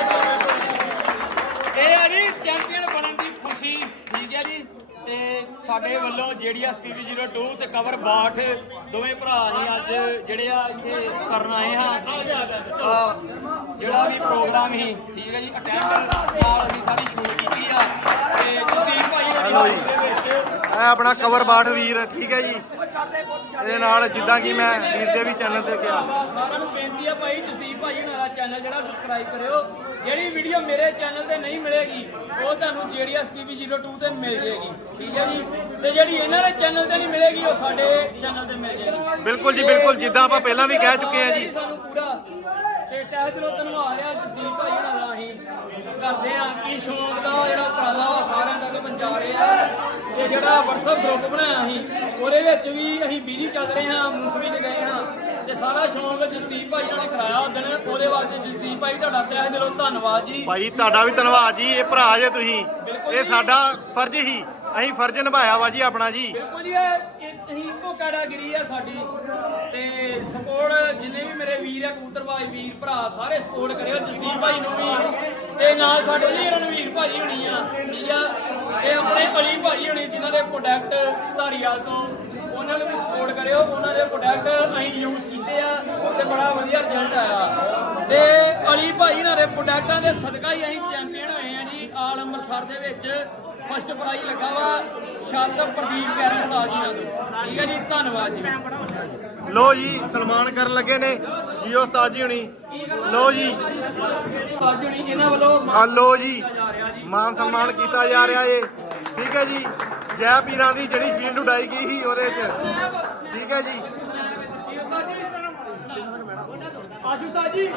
ਇਹ ਹੈ ਜੀ ਚੈਂਪੀਅਨ ਬਣਨ ਦੀ ਖੁਸ਼ੀ ਠੀਕ ਹੈ ਜੀ? ਤੇ ਸਾਡੇ ਵੱਲੋਂ ਜੀਡੀਐਸ ਪੀਵੀ 02 ਤੇ ਕਵਰ 62 ਦੋਵੇਂ ਭਰਾ ਜੀ ਅੱਜ ਜਿਹੜੇ ਆ ਇੱਥੇ ਕਰਨ ਆਏ ਹਾਂ। ਜਿਹੜਾ ਵੀ ਪ੍ਰੋਗਰਾਮ ਸੀ ਠੀਕ ਹੈ ਜੀ ਅਟੈਂਡ ਨਾਲ ਅਸੀਂ ਸਾਰੀ ਸ਼ੂਟ ਕੀਤੀ ਆ। ਤੇ ਜਸਦੀਪ ਭਾਈ ਹੈਲੋ ਜੀ। ਇਹ ਆਪਣਾ ਕਵਰ ਬਾੜ ਵੀਰ ਠੀਕ ਹੈ ਜੀ। ਇਹਦੇ ਨਾਲ ਜਿੱਦਾਂ ਕਿ ਮੈਂ ਵੀਰ ਦੇ ਵੀ ਚੈਨਲ ਤੇ ਕਿਹਾ। ਸਾਰਿਆਂ ਨੂੰ ਬੇਨਤੀ ਆ ਭਾਈ ਜਸਦੀਪ ਭਾਈ ਹੁਣਾਂ ਦਾ ਚੈਨਲ ਜਿਹੜਾ ਸਬਸਕ੍ਰਾਈਬ ਕਰਿਓ। ਜਿਹੜੀ ਵੀਡੀਓ ਮੇਰੇ ਚੈਨਲ ਤੇ ਨਹੀਂ ਮਿਲੇਗੀ ਉਹ ਤੁਹਾਨੂੰ ਜੀਡੀਐਸ ਪੀਵੀ 02 ਤੇ ਮਿਲ ਜੇਗੀ ਠੀਕ ਹੈ ਜੀ? ਤੇ ਜਿਹੜੀ ਇਹਨਾਂ ਦੇ ਚੈਨਲ ਤੇ ਨਹੀਂ ਮਿਲੇਗੀ ਉਹ ਸਾਡੇ ਚੈਨਲ ਤੇ ਮਿਲ ਜੇਗੀ ਬਿਲਕੁਲ ਜੀ, ਬਿਲਕੁਲ, ਜਿੱਦਾਂ ਆਪਾਂ ਪਹਿਲਾਂ ਵੀ ਕਹਿ ਚੁੱਕੇ ਹਾਂ ਜੀ। ਸਾਨੂੰ ਪੂਰਾ ਤੇ ਤਹਿ ਦਿਲੋਂ ਧੰਨਵਾਦ ਆ ਜਸਦੀਪ ਭਾਈ ਹੁਣਾਂ ਦਾ ਅਸੀਂ ਕਰਦੇ ਆ ਕਿ ਸ਼ੌਂਕ ਦਾ ਜਿਹੜਾ ਉਪਰਾਲਾ ਵਾ ਸਾਰਿਆਂ ਤੱਕ ਪਹੁੰਚਾ ਰਹੇ ਆ। ਤੇ ਜਿਹੜਾ WhatsApp ਗਰੁੱਪ ਬਣਾਇਆ ਸੀ ਉਹਦੇ ਵਿੱਚ ਵੀ ਅਸੀਂ ਬਿਜ਼ੀ ਚੱਲ ਰਹੇ ਹਾਂ ਮੁੰਸਵੀ ਤੇ ਗਏ ਹਾਂ। ਤੇ ਸਾਰਾ ਸ਼ੌਂਕ ਜਸਦੀਪ ਭਾਈ ਨਾਲ ਕਰਾਇਆ ਉਦੋਂ ਉਹਦੇ ਵਾਸਤੇ ਜਸਦੀਪ ਭਾਈ ਤੁਹਾਡਾ ਤਹਿ ਦਿਲੋਂ ਧੰਨਵਾਦ ਜੀ। ਭਾਈ ਤੁਹਾਡਾ ਵੀ ਧੰਨਵਾਦ ਜੀ। ਇਹ ਭਰਾ ਜੇ ਤੁਸੀਂ ਇਹ ਸਾਡਾ ਫਰਜ਼ ਹੀ। ਅਸੀਂ ਫਰਜ਼ ਨਿਭਾਇਆ ਵਾ ਜੀ ਆਪਣਾ ਜੀ। ਬਿਲਕੁਲ ਜੀ, ਇਹ ਇਹ ਅਸੀਂ ਇੱਕੋ ਕੈਟਾਗਰੀ ਆ ਸਾਡੀ। ਤੇ ਸਪੋਰਟ ਜਿੰਨੇ ਵੀ ਮੇਰੇ ਵੀਰ ਆ ਕਬੂਤਰਬਾਜ਼ ਵੀਰ, ਭਰਾ, ਸਾਰੇ ਸਪੋਰਟ ਕਰਿਓ। ਜਸਦੀਪ ਭਾਈ ਨੂੰ ਵੀ, ਤੇ ਨਾਲ ਸਾਡੇ ਜੀ ਰਣਵੀਰ ਭਾਈ ਹੋਣੀ ਆ, ਠੀਕ ਆ? ਇਹ ਆਪਣੇ ਅਲੀ ਭਾਈ ਹੋਣੀ, ਜਿਨ੍ਹਾਂ ਦੇ ਪ੍ਰੋਡਕਟ ਧਾਰੀਵਾਲ ਤੋਂ, ਉਹਨਾਂ ਨੂੰ ਵੀ ਸਪੋਰਟ ਕਰਿਓ। ਉਹਨਾਂ ਦੇ ਪ੍ਰੋਡਕਟ ਅਸੀਂ ਯੂਜ਼ ਕੀਤੇ ਆ, ਤੇ ਬੜਾ ਵਧੀਆ ਰਿਜ਼ਲਟ ਆਇਆ। ਤੇ ਅਲੀ ਭਾਈ ਨਾਲ ਦੇ ਪ੍ਰੋਡਕਟਾਂ ਦੇ ਸਦਕਾ ਹੀ ਅਸੀਂ ਚੈਂਪੀਅਨ ਹੋਏ ਆ ਜੀ, ਆਲ ਅੰਮ੍ਰਿਤਸਰ ਦੇ ਵਿੱਚ। ਫਸਟ ਪ੍ਰਾਈਜ਼ ਲੱਗਾ ਵਾ ਸ਼ਾਤਰ ਪ੍ਰਦੀਪ ਪਿਆਰੇ ਸਾਹਿਬ ਜੀ ਨਾਲ। ਠੀਕ ਹੈ ਜੀ ਧੰਨਵਾਦ ਜੀ। ਲੋ ਜੀ ਸਨਮਾਨ ਕਰਨ ਲੱਗੇ ਨੇ ਜੀਓ ਉਸਤਾਦ ਜੀ ਹੁਣੀ। ਲੋ ਜੀ। ਅੱਜ ਜਿਹੜੀ ਇਹਨਾਂ ਵੱਲੋਂ ਆ ਲੋ ਜੀ। ਮਾਨ ਸਨਮਾਨ ਕੀਤਾ ਜਾ ਰਿਹਾ ਏ। ਠੀਕ ਹੈ ਜੀ। ਜੈ ਪੀਰਾਂ ਦੀ ਜਿਹੜੀ ਸ਼ੀਲਡ ਉਡਾਈ ਗਈ ਸੀ ਉਹਦੇ 'ਚ ਠੀਕ ਹੈ ਜੀ। ਆਸ਼ੂ ਸਾਹਿਬ ਜੀ।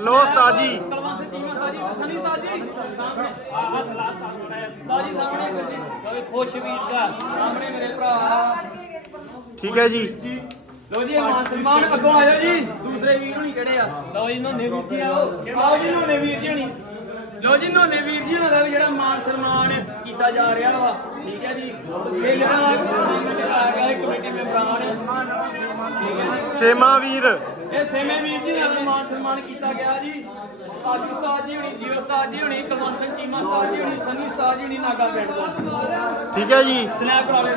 ਲੋ ਉਸਤਾਦ ਜੀ। ਕਲਵੰਤ ਸਿੰਘ ਜੀਵਾ ਸਾਹਿਬ ਜੀ ਸਨੀ ਸਾਹਿਬ ਜੀ। ਸਾਹਮਣੇ। ਸਾਹਿਬ ਜੀ ਸਾਹਮਣੇ ਲਓ ਖੁਸ਼ਵੀਰ ਦਾ। ਸਾਹਮਣੇ ਮੇਰੇ ਭਰਾ। ਠੀਕ ਹੈ ਜੀ। ਲੋ ਜੀ ਮਾਨ ਸਨਮਾਨ ਅੱਗੋਂ ਆ ਜਾਓ ਜੀ। ਦੂਸਰੇ ਵੀਰ ਹੁਣੀ ਕਿਹੜੇ ਆ। ਲਓ ਜੀ ਨੋਨੇ ਵੀਰ ਜੀ ਆਓ। ਆਓ ਜੀ ਨੋਨੇ ਵੀਰ ਜੀ ਹੁਣੀ। ਲੋ ਜੀ ਨੋਨੇ ਵੀਰ ਜੀ ਵੀ ਜਿਹੜਾ ਮਾਨ ਸਨਮਾਨ ਕੀਤਾ ਜਾ ਰਿਹਾ ਵਾ। ਠੀਕ ਹੈ ਜੀ। ਇਹ ਜਿਹੜਾ ਆ ਗਿਆ ਕਮੇਟੀ ਮੈਂਬਰਾਂ ਸੇਮਾ ਵੀਰ। ਇਹ ਸੇਮੇ ਵੀਰ ਜੀ ਨਾਲ ਮਾਨ ਸਨਮਾਨ ਕੀਤਾ ਗਿਆ ਜੀ। ਆਸ਼ੂ ਉਸਤਾਦ ਜੀ ਹੁਣੀ ਉਸਤਾਦ ਜੀ ਹੁਣੀ ਕਲਵੰਤ ਸਿੰਘ ਚੀਮਾ ਉਸਤਾਦ ਜੀ ਹੁਣੀ ਸਨੀ ਉਸਤਾਦ ਜੀ ਹੁਣੀ ਨਾਗਾ ਪਿੰਡ ਤੋਂ ਠੀਕ ਹੈ ਜੀ। ਸਨੈਪ ਵਾਲੇ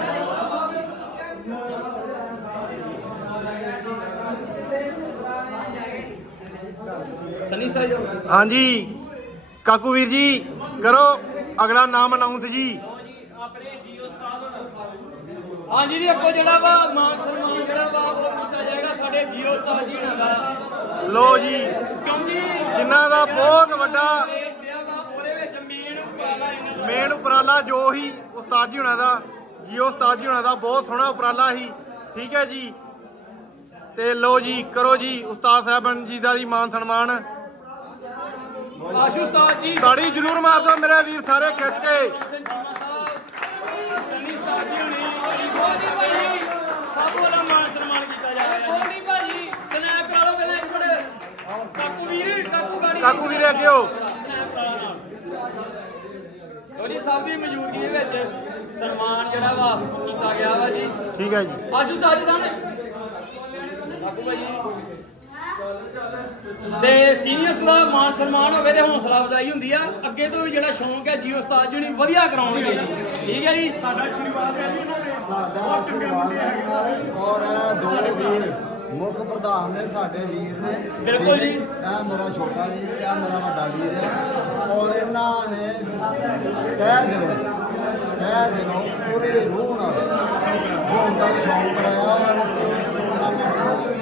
ਸਨੀ ਉਸਤਾਦ ਜੀ ਹਾਂਜੀ। ਕਾਕੂ ਵੀਰ ਜੀ ਕਰੋ ਅਗਲਾ ਨਾਮ ਅਨਾਉਂਸ ਜੀ। ਆਪਣੇ ਜੀਓ ਉਸਤਾਦ ਹੋਣਾ ਹਾਂਜੀ ਜੀ ਅੱਗੋਂ ਜਿਹੜਾ ਵਾ ਮਾਨ ਸਨਮਾਨ ਜਿਹੜਾ ਵਾ ਉਹ ਕੀਤਾ ਜਾਏਗਾ ਸਾਡੇ ਜੀਓ ਉਸਤਾਦ ਜੀ ਹੁਣਾਂ ਦਾ। ਲੋ ਜੀ ਕਿਉਂਕਿ ਜਿਨ੍ਹਾਂ ਦਾ ਬਹੁਤ ਵੱਡਾ ਵਾ ਮੇਨ ਉਪਰਾਲਾ ਜੋ ਹੀ ਉਸਤਾਦ ਜੀ ਹੁਣਾਂ ਦਾ ਜੀਓ ਉਸਤਾਦ ਜੀ ਹੁਣਾਂ ਦਾ ਬਹੁਤ ਸੋਹਣਾ ਉਪਰਾਲਾ ਸੀ ਠੀਕ ਹੈ ਜੀ। ਤੇ ਲੋ ਜੀ ਕਰੋ ਜੀ ਉਸਤਾਦ ਸਾਹਿਬਾਨ ਜੀ ਦਾ ਜੀ ਮਾਨ ਸਨਮਾਨ। ਆਸ਼ੂ ਉਸਤਾਦ ਜੀ। ਤਾੜੀ ਜ਼ਰੂਰ ਮਾਰ ਦਿਓ ਮੇਰੇ ਵੀਰ ਸਾਰੇ ਖਿੱਚ ਕੇ। ਸਨੀ ਉਸਤਾਦ ਜੀ ਹੁਣੀ ਬਹੁਤ ਭਾਈ ਸਭ ਵਾਲਾ ਮਾਨ ਸਨਮਾਨ ਕੀਤਾ ਜਾ ਰਿਹਾ ਹੈ। ਕੋਈ ਭਾਜੀ ਸਨੈਪ ਕਰਾ ਲਓ ਪਹਿਲਾਂ ਇੱਕ ਮਿੰਟ ਕਾਕੂ ਵੀਰ ਕਾਕੂ ਗਾੜੀ ਕਾਕੂ ਵੀਰੇ ਅੱਗੇ ਹੋ। ਉਹਦੀ ਸਭ ਦੀ ਮੌਜੂਦਗੀ ਦੇ ਵਿੱਚ ਸਨਮਾਨ ਜਿਹੜਾ ਵਾ ਕੀਤਾ ਗਿਆ ਵਾ ਜੀ। ਠੀਕ ਹੈ ਜੀ। ਆਸ਼ੂ ਸਾਹਿਬ ਜੀ ਸਾਹਮਣੇ। ਕਾਕੂ ਭਾਈ ਤੇ ਸੀਨੀਅਰਸ ਦਾ ਮਾਨ ਸਨਮਾਨ ਹੋਵੇ ਤੇ ਹੌਸਲਾ ਅਫਜ਼ਾਈ ਹੁੰਦੀ ਆ। ਅੱਗੇ ਤੋਂ ਵੀ ਜਿਹੜਾ ਸ਼ੌਂਕ ਹੈ ਜੀਓ ਉਸਤਾਦ ਜੀ ਨੇ ਵਧੀਆ ਕਰਾਉਣਗੇ ਜੀ ਠੀਕ ਹੈ ਜੀ? ਸਾਡਾ ਆਸ਼ੀਰਵਾਦ ਹੈ ਔਰ ਇਹ ਦੋ ਵੀਰ ਮੁੱਖ ਪ੍ਰਧਾਨ ਨੇ ਸਾਡੇ ਵੀਰ ਨੇ। ਬਿਲਕੁਲ ਜੀ। ਇਹ ਮੇਰਾ ਛੋਟਾ ਵੀਰ ਤੇ ਇਹ ਮੇਰਾ ਵੱਡਾ ਵੀਰ ਹੈ। ਔਰ ਇਹਨਾਂ ਨੇ ਕਹਿ ਦਿਲੋਂ ਕਹਿ ਦਿਲੋਂ ਪੂਰੀ ਰੂਹ ਨਾਲ ਦਾ ਸ਼ੌਂਕ ਕਰਾਇਆ ਔਰ ਨੂੰ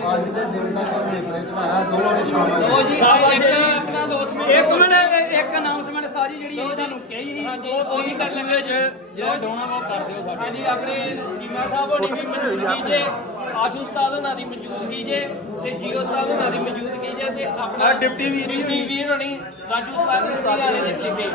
ਅੱਜ ਦੇ ਦਿਨ ਤੱਕ ਨੇਪਰੇ ਚੜਾਇਆ ਦੋਵਾਂ ਨੇ ਸ਼ਾਮਲ ਲੋ ਜੀ ਇੱਕ ਜੀ। ਆਪਣਾ ਦੋਸਤ ਇੱਕ ਮਿੰਟ ਇੱਕ ਅਨਾਉਂਸਮੈਂਟ ਸਾਰੀ ਜਿਹੜੀ ਇਹ ਤੁਹਾਨੂੰ ਕਹੀ ਸੀ ਉਹ ਵੀ ਕਰ ਲੈਂਦੇ ਜਿਹੜਾ ਡੋਣਾ ਉਹ ਕਰ ਦਿਓ ਸਾਡੇ। ਹਾਂਜੀ ਆਪਣੇ ਚੀਮਾ ਸਾਹਿਬ ਹੋਣੀ ਵੀ ਮੌਜੂਦਗੀ ਜੇ ਆਸ਼ੂ ਉਸਤਾਦ ਉਹਨਾਂ ਦੀ ਮੌਜੂਦਗੀ ਜੇ ਤੇ ਜੀਓ ਉਸਤਾਦ ਉਹਨਾਂ ਦੀ ਮੌਜੂਦਗੀ ਜੇ ਤੇ ਆਪਣਾ ਡਿਪਟੀ ਵੀਰ ਜੀ। ਡਿਪਟੀ ਵੀਰ ਹੋਣੀ ਰਾਜੂ ਉਸਤਾਦ ਉਸਤਾਦ ਵਾਲੇ ਦੇ ਠੇਕੇ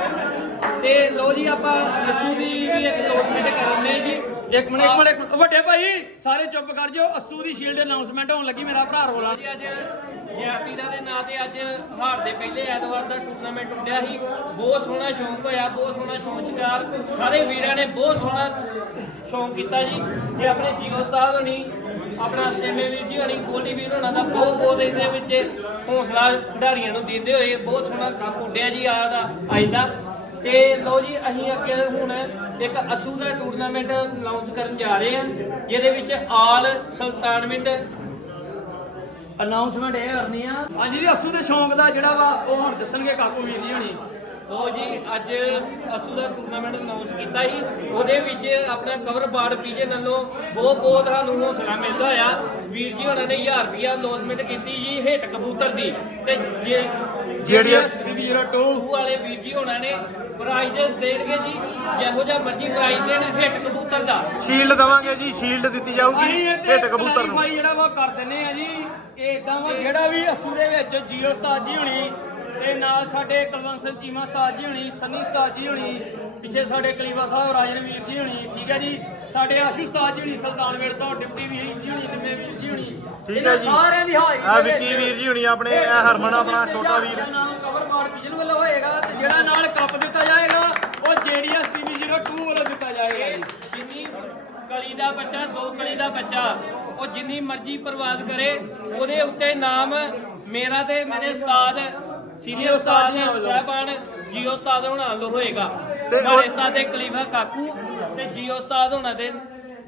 ਤੇ ਲੋ ਜੀ ਆਪਾਂ ਦੱਸੂ ਦੀ ਵੀ ਇੱਕ ਲੋਸਮੈਂਟ ਕਰਨੇ ਜੀ। ਇੱਕ ਮਿੰਟ ਇੱਕ ਮਿੰਟ ਇੱਕ ਮਿੰਟ। ਵੱਡੇ ਭਾਈ, ਸਾਰੇ ਚੁੱਪ ਕਰ ਜਾਓ। ਅਸੂ ਦੀ ਸ਼ੀਲਡ ਅਨਾਉਂਸਮੈਂਟ ਹੋਣ ਲੱਗੀ, ਮੇਰਾ ਭਰਾ ਰੋਲਾ। ਜੀ ਅੱਜ ਜੈਪੀਰਾ ਦੇ ਨਾਂ ਤੇ ਅੱਜ ਹਾਰ ਦੇ ਪਹਿਲੇ ਐਤਵਾਰ ਦਾ ਟੂਰਨਾਮੈਂਟ ਉੱਡਿਆ ਸੀ। ਬਹੁਤ ਸੋਹਣਾ ਸ਼ੌਂਕ ਹੋਇਆ, ਬਹੁਤ ਸੋਹਣਾ ਸ਼ੌਂਕ ਸ਼ਿਕਾਰ। ਸਾਰੇ ਵੀਰਾਂ ਨੇ ਬਹੁਤ ਸੋਹਣਾ ਸ਼ੌਂਕ ਕੀਤਾ ਜੀ। ਜੇ ਆਪਣੇ ਜੀਓ ਉਸਤਾਦ ਹੋਣੀ, ਆਪਣਾ ਸੇਮੇ ਵੀਰ ਜੀ ਹੋਣੀ, ਗੋਲੀ ਵੀਰ ਹੋਣਾ ਦਾ ਬਹੁਤ ਬਹੁਤ ਇਹਦੇ ਵਿੱਚ ਹੌਸਲਾ ਖਿਡਾਰੀਆਂ ਨੂੰ ਦਿੰਦੇ ਹੋਏ ਬਹੁਤ ਸੋਹਣਾ ਕੱਪ ਉੱਡਿਆ ਜੀ ਆ ਦਾ, ਅੱਜ ਦਾ। ਤੇ ਲੋ ਜੀ, ਅਸੀਂ ਅੱਗੇ ਹੁਣ ਇੱਕ ਅਥੂ ਦਾ ਟੂਰਨਾਮੈਂਟ ਲਾਂਚ ਕਰਨ ਜਾ ਰਹੇ ਹਾਂ ਜਿਹਦੇ ਵਿੱਚ ਆਲ ਸੁਲਤਾਨਵਿੰਡ ਅਨਾਉਂਸਮੈਂਟ ਇਹ ਕਰਨੀ ਆ। ਹਾਂਜੀ ਜੀ ਅਸੂ ਦੇ ਸ਼ੌਂਕ ਦਾ ਜਿਹੜਾ ਵਾ ਉਹ ਹੁਣ ਦੱਸਣਗੇ ਕਾਕੂ ਵੀਰ ਜੀ ਹੁਣੀ। ਲੋ ਜੀ ਅੱਜ ਅਸੂ ਦਾ ਟੂਰਨਾਮੈਂਟ ਅਨਾਉਂਸ ਕੀਤਾ ਸੀ ਉਹਦੇ ਵਿੱਚ ਆਪਣਾ ਕਵਰ ਬਾਰਡ ਪੀਜੇ ਨਾਲੋਂ ਬਹੁਤ ਬਹੁਤ ਸਾਨੂੰ ਹੌਸਲਾ ਮਿਲਦਾ ਹੋਇਆ ਵੀਰ ਜੀ ਉਹਨਾਂ ਨੇ 1000 ਰੁਪਿਆ ਲੋਸਮੈਂਟ ਕੀਤੀ ਜੀ ਹਿੱਟ ਕਬੂਤਰ ਦੀ। ਤੇ ਜੇ ਜਿਹੜੀ ਵੀਰ ਟੋਹੂ ਵਾਲੇ ਵੀਰ ਜੀ ਉਹਨਾਂ ਨੇ ਪ੍ਰਾਈਜ਼ ਦੇਣਗੇ ਜੀ ਜਿਹੋ ਜਿਹਾ ਮਰਜ਼ੀ ਪ੍ਰਾਈਜ਼ ਦੇਣ ਹਿੱਟ ਕਬੂਤਰ ਦਾ। ਸ਼ੀਲਡ ਦਵਾਂਗੇ ਜੀ ਸ਼ੀਲਡ ਦਿੱਤੀ ਜਾਊਗੀ ਹਿੱਟ ਕਬੂਤਰ ਨੂੰ। clarify ਜਿਹੜਾ ਵਾ ਕਰ ਦਿੰਨੇ ਆ ਜੀ ਇਹ ਇਦਾਂ ਵਾ ਜਿਹੜਾ ਵੀ ਅਸੂ ਦੇ ਵਿੱਚ ਜੀਓ ਉਸਤਾਦ ਜੀ ਹੁਣੀ ਤੇ ਨਾਲ ਸਾਡੇ ਕੁਲਵੰਤ ਸਿੰਘ ਚੀਮਾ ਉਸਤਾਦ ਜੀ ਹੁਣੀ ਸੰਨੀ ਉਸਤਾਦ ਜੀ ਹੁਣੀ ਪਿੱਛੇ ਸਾਡੇ ਕਲੀਵਾ ਸਾਹਿਬ ਰਾਜਨ ਵੀਰ ਜੀ ਹੁਣੀ ਠੀਕ ਹੈ ਜੀ? ਸਾਡੇ ਆਸ਼ੂ ਉਸਤਾਦ ਜੀ ਹੁਣੀ ਸੁਲਤਾਨਵੇੜ ਤੋਂ ਡਿਪਟੀ ਵੀਰ ਜੀ ਹੁਣੀ ਨਿੰਮੇ ਵੀਰ ਜੀ ਹੁਣੀ। ਠੀਕ ਹੈ ਜੀ। ਸਾਰਿਆਂ ਦੀ ਹਾਜ਼ਰੀ ਆ ਵਿੱਕੀ ਵੀਰ ਜੀ ਹੁਣੀ ਆਪਣੇ ਇਹ ਹਰਮਨ ਆਪਣਾ ਛੋਟਾ ਵੀਰ। ਨਾਮ ਕਵਰ ਮਾਰ ਪਿਜਨ ਵੱਲੋਂ ਹੋਏਗਾ ਤੇ ਜਿਹੜਾ ਨਾਲ ਕੱਪ ਦਿੱਤਾ ਜਾਏਗਾ ਉਹ ਜੀਡੀਐਸ ਟੀਵੀ 02 ਵੱਲੋਂ ਦਿੱਤਾ ਜਾਏਗਾ ਜੀ। ਜਿੰਨੀ ਕਲੀ ਦਾ ਬੱਚਾ ਦੋ ਕਲੀ ਦਾ ਬੱਚਾ ਉਹ ਜਿੰਨੀ ਮਰਜ਼ੀ ਪ੍ਰਵਾਦ ਕਰੇ ਉਹਦੇ ਉੱਤੇ ਨਾਮ ਮੇਰਾ ਤੇ ਮੇਰੇ ਉਸਤਾਦ ਸੀਨੀਅਰ ਉਸਤਾਦ ਸਾਹਿਬਾਨ ਜੀਓ ਉਸਤਾਦ ਹੋਣਾ ਹੋਏਗਾ। ਤੇ ਉਸਤਾਦ ਦੇ ਕਲੀਫਾ ਕਾਕੂ ਤੇ ਜੀਓ ਉਸਤਾਦ ਹੋਣਾ ਦੇ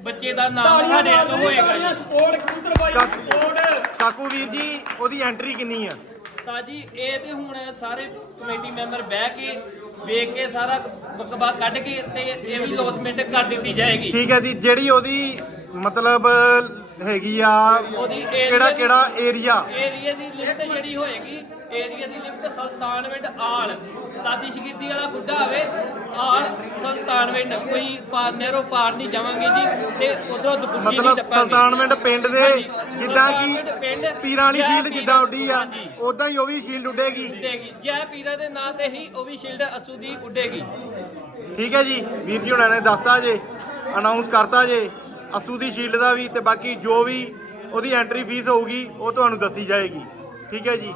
ਬੱਚੇ ਦਾ ਨਾਮ ਸਾਡੇ ਵੱਲੋਂ ਹੋਏਗਾ ਜੀ। ਸਪੋਰਟ ਕਬੂਤਰ ਬਾਈ। ਸਪੋਰਟ ਕਾਕੂ ਵੀਰ ਜੀ ਉਹਦੀ ਐਂਟਰੀ ਕਿੰਨੀ ਆ? ਤਾਂ ਜੀ ਇਹ ਤੇ ਹੁਣ ਸਾਰੇ ਕਮੇਟੀ ਮੈਂਬਰ ਬਹਿ ਕੇ ਵੇਖ ਕੇ ਸਾਰਾ ਬਕਬਾ ਕੱਢ ਕੇ ਤੇ ਇਹ ਵੀ ਲੋਸਮੈਂਟ ਕਰ ਦਿੱਤੀ ਜਾਏਗੀ। ਠੀਕ ਹੈ ਜੀ ਜਿਹੜੀ ਉਹਦੀ ਮਤਲਬ ਹੈਗੀ ਆ ਉਹਦੀ area ਕਿਹੜਾ ਕਿਹੜਾ ਏਰੀਆ ਏਰੀਆ ਦੀ ਲਿਮਟ ਜਿਹੜੀ ਹੋਏਗੀ ਏਰੀਆ ਦੀ ਲਿਮਟ ਸੁਲਤਾਨਵਿੰਡ ਆਲ। ਸਤਾਦੀ ਸ਼ਗਿਰਦੀ ਵਾਲਾ ਬੁੱਢਾ ਹੋਵੇ ਆਲ ਸੁਲਤਾਨਵਿੰਡ ਕੋਈ ਪਾਰ ਨਹਿਰੋਂ ਪਾਰ ਨਹੀਂ ਜਾਵਾਂਗੇ ਜੀ ਤੇ ਉਧਰੋਂ ਦੁਬੁੱਗੀ ਨਹੀਂ ਮਤਲਬ ਟੱਪਾਂਗੇ। ਸੁਲਤਾਨਵਿੰਡ ਪਿੰਡ ਦੇ ਹਾਂਜੀ, ਜਿੱਦਾਂ ਸੁਲਤਾਨਵਿੰਡ ਪਿੰਡ, ਕਿ ਪੀਰਾਂ ਵਾਲੀ ਜੈ ਸ਼ੀਲਡ ਪੀਰਾਂ, ਜਿੱਦਾਂ ਉੱਡੀ ਆ ਹਾਂਜੀ। ਉਦਾਂ ਹੀ ਉਹ ਵੀ ਸ਼ੀਲਡ ਉੱਡੇਗੀ। ਉੱਡੇਗੀ। ਜੈ ਪੀਰਾਂ ਦੇ ਨਾਂ ਤੇ ਹੀ ਉਹ ਵੀ ਸ਼ਿਲਡ ਅਸੂ ਦੀ ਉੱਡੇਗੀ। ਠੀਕ ਹੈ ਜੀ ਵੀਰ ਜੀ ਹੁਣਾਂ ਨੇ ਦੱਸਤਾ ਜੇ ਅਨਾਉਂਸ ਕਰਤਾ ਜੇ। ਅਸੂ ਦੀ ਸ਼ੀਲਡ ਦਾ ਵੀ ਤੇ ਬਾਕੀ ਜੋ ਵੀ ਉਹਦੀ ਐਂਟਰੀ ਫੀਸ ਹੋਊਗੀ ਉਹ ਤੁਹਾਨੂੰ ਦੱਸੀ ਜਾਏਗੀ। ਠੀਕ ਹੈ ਜੀ?